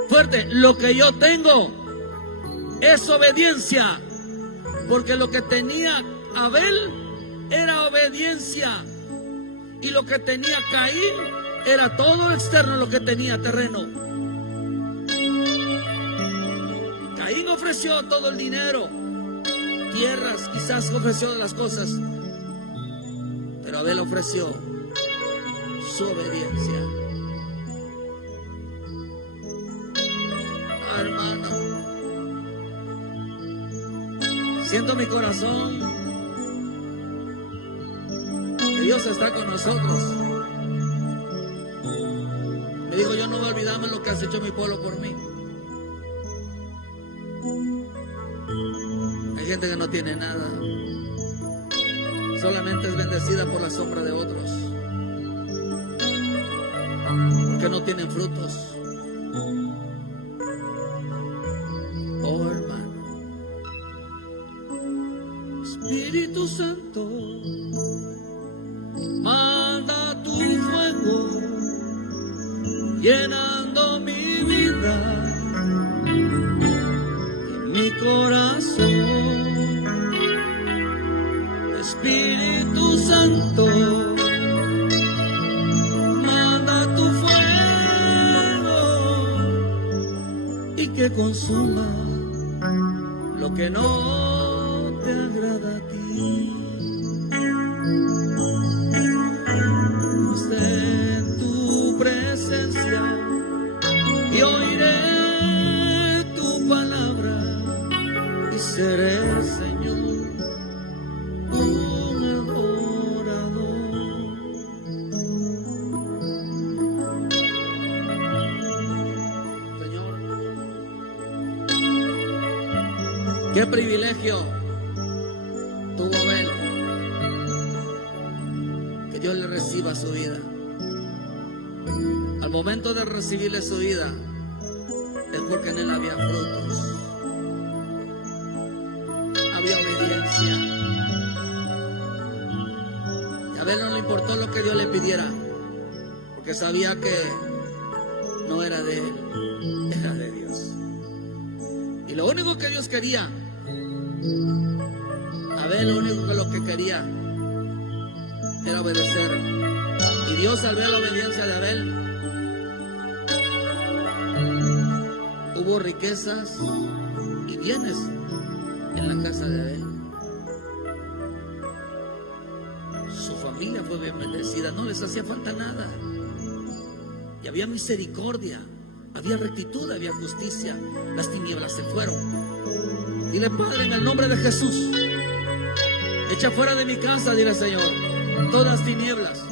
Fuerte, lo que yo tengo es obediencia. Porque lo que tenía Abel era obediencia. Y lo que tenía Caín era todo externo, lo que tenía terreno. Caín ofreció todo el dinero, tierras, quizás ofreció de las cosas, pero Abel ofreció su obediencia. Hermano, siento mi corazón que Dios está con nosotros. Me dijo, yo no voy a olvidarme lo que has hecho mi pueblo por mí. Hay gente que no tiene nada, solamente es bendecida por la sombra de otros, porque no tienen frutos. Oh hermano, Espíritu Santo, manda tu fuego llenando mi vida y mi corazón. Espíritu Santo, manda tu fuego y que consuma lo que no te agrada a ti. Esté en tu presencia y oiré tu palabra y seré, Señor, un adorador. Señor, qué privilegio tuvo Abel, que Dios le reciba su vida. Al momento de recibirle su vida es porque en él había frutos, había obediencia. Y a Abel no le importó lo que Dios le pidiera, porque sabía que no era de él, era de Dios. Y lo único que Dios quería, Abel lo que quería era obedecer. Y Dios, al ver la obediencia de Abel, hubo riquezas y bienes en la casa de Abel. Su familia fue bien bendecida, no les hacía falta nada. Y había misericordia, había rectitud, había justicia. Las tinieblas se fueron. Dile, Padre, en el nombre de Jesús, echa fuera de mi casa, dile, Señor, todas tinieblas.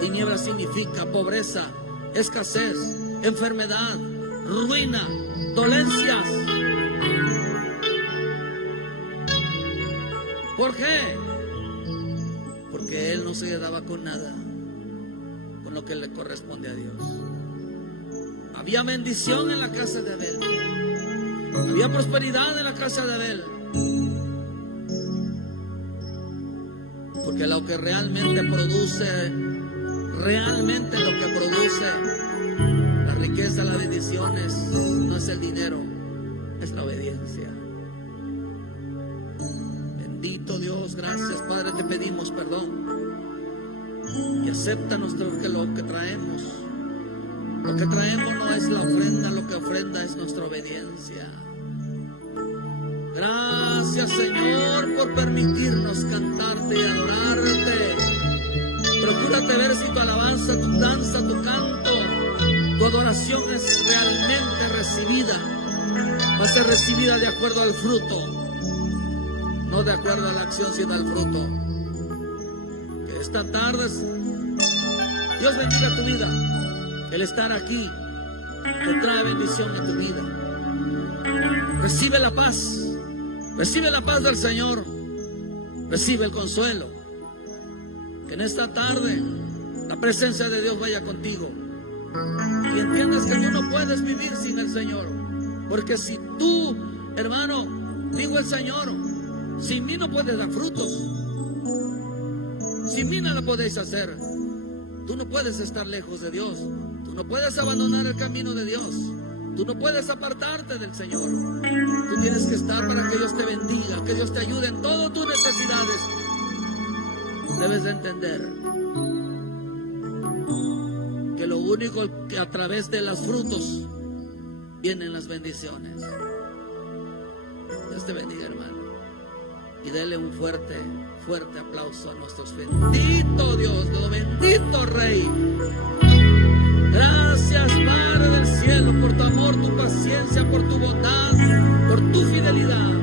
Tinieblas significa pobreza, escasez, enfermedad, ruina, dolencias. ¿Por qué? Porque él no se quedaba con nada, con lo que le corresponde a Dios. Había bendición en la casa de Abel, había prosperidad en la casa de Abel, porque lo que realmente produce, la riqueza, las bendiciones, no es el dinero, es la obediencia. Bendito Dios, gracias Padre, te pedimos perdón y acepta lo que traemos. Lo que traemos no es la ofrenda, lo que ofrenda es nuestra obediencia. Gracias, Señor, por permitirnos cantarte y adorarte. Procúrate ver si tu alabanza, tu danza, tu canto, tu adoración es realmente recibida. Va a ser recibida de acuerdo al fruto, no de acuerdo a la acción, sino al fruto. Que esta tarde Dios bendiga tu vida. El estar aquí te trae bendición en tu vida. Recibe la paz del Señor, recibe el consuelo. Que en esta tarde la presencia de Dios vaya contigo y entiendas que tú no puedes vivir sin el Señor. Porque si tú, hermano, dijo el Señor, sin mí no puedes dar frutos, sin mí nada podéis hacer. Tú no puedes estar lejos de Dios, tú no puedes abandonar el camino de Dios, tú no puedes apartarte del Señor. Tú tienes que estar para que Dios te bendiga, que Dios te ayude en todas tus necesidades. Debes de entender que lo único que a través de los frutos vienen las bendiciones. Dios te bendiga, hermano. Y dele un fuerte aplauso a nuestros bendito Dios, bendito Rey. Gracias, Padre del cielo, por tu amor, tu paciencia, por tu bondad, por tu fidelidad.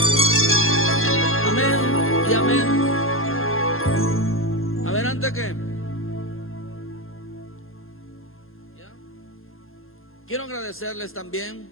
Amén y amén. Adelante que quiero agradecerles también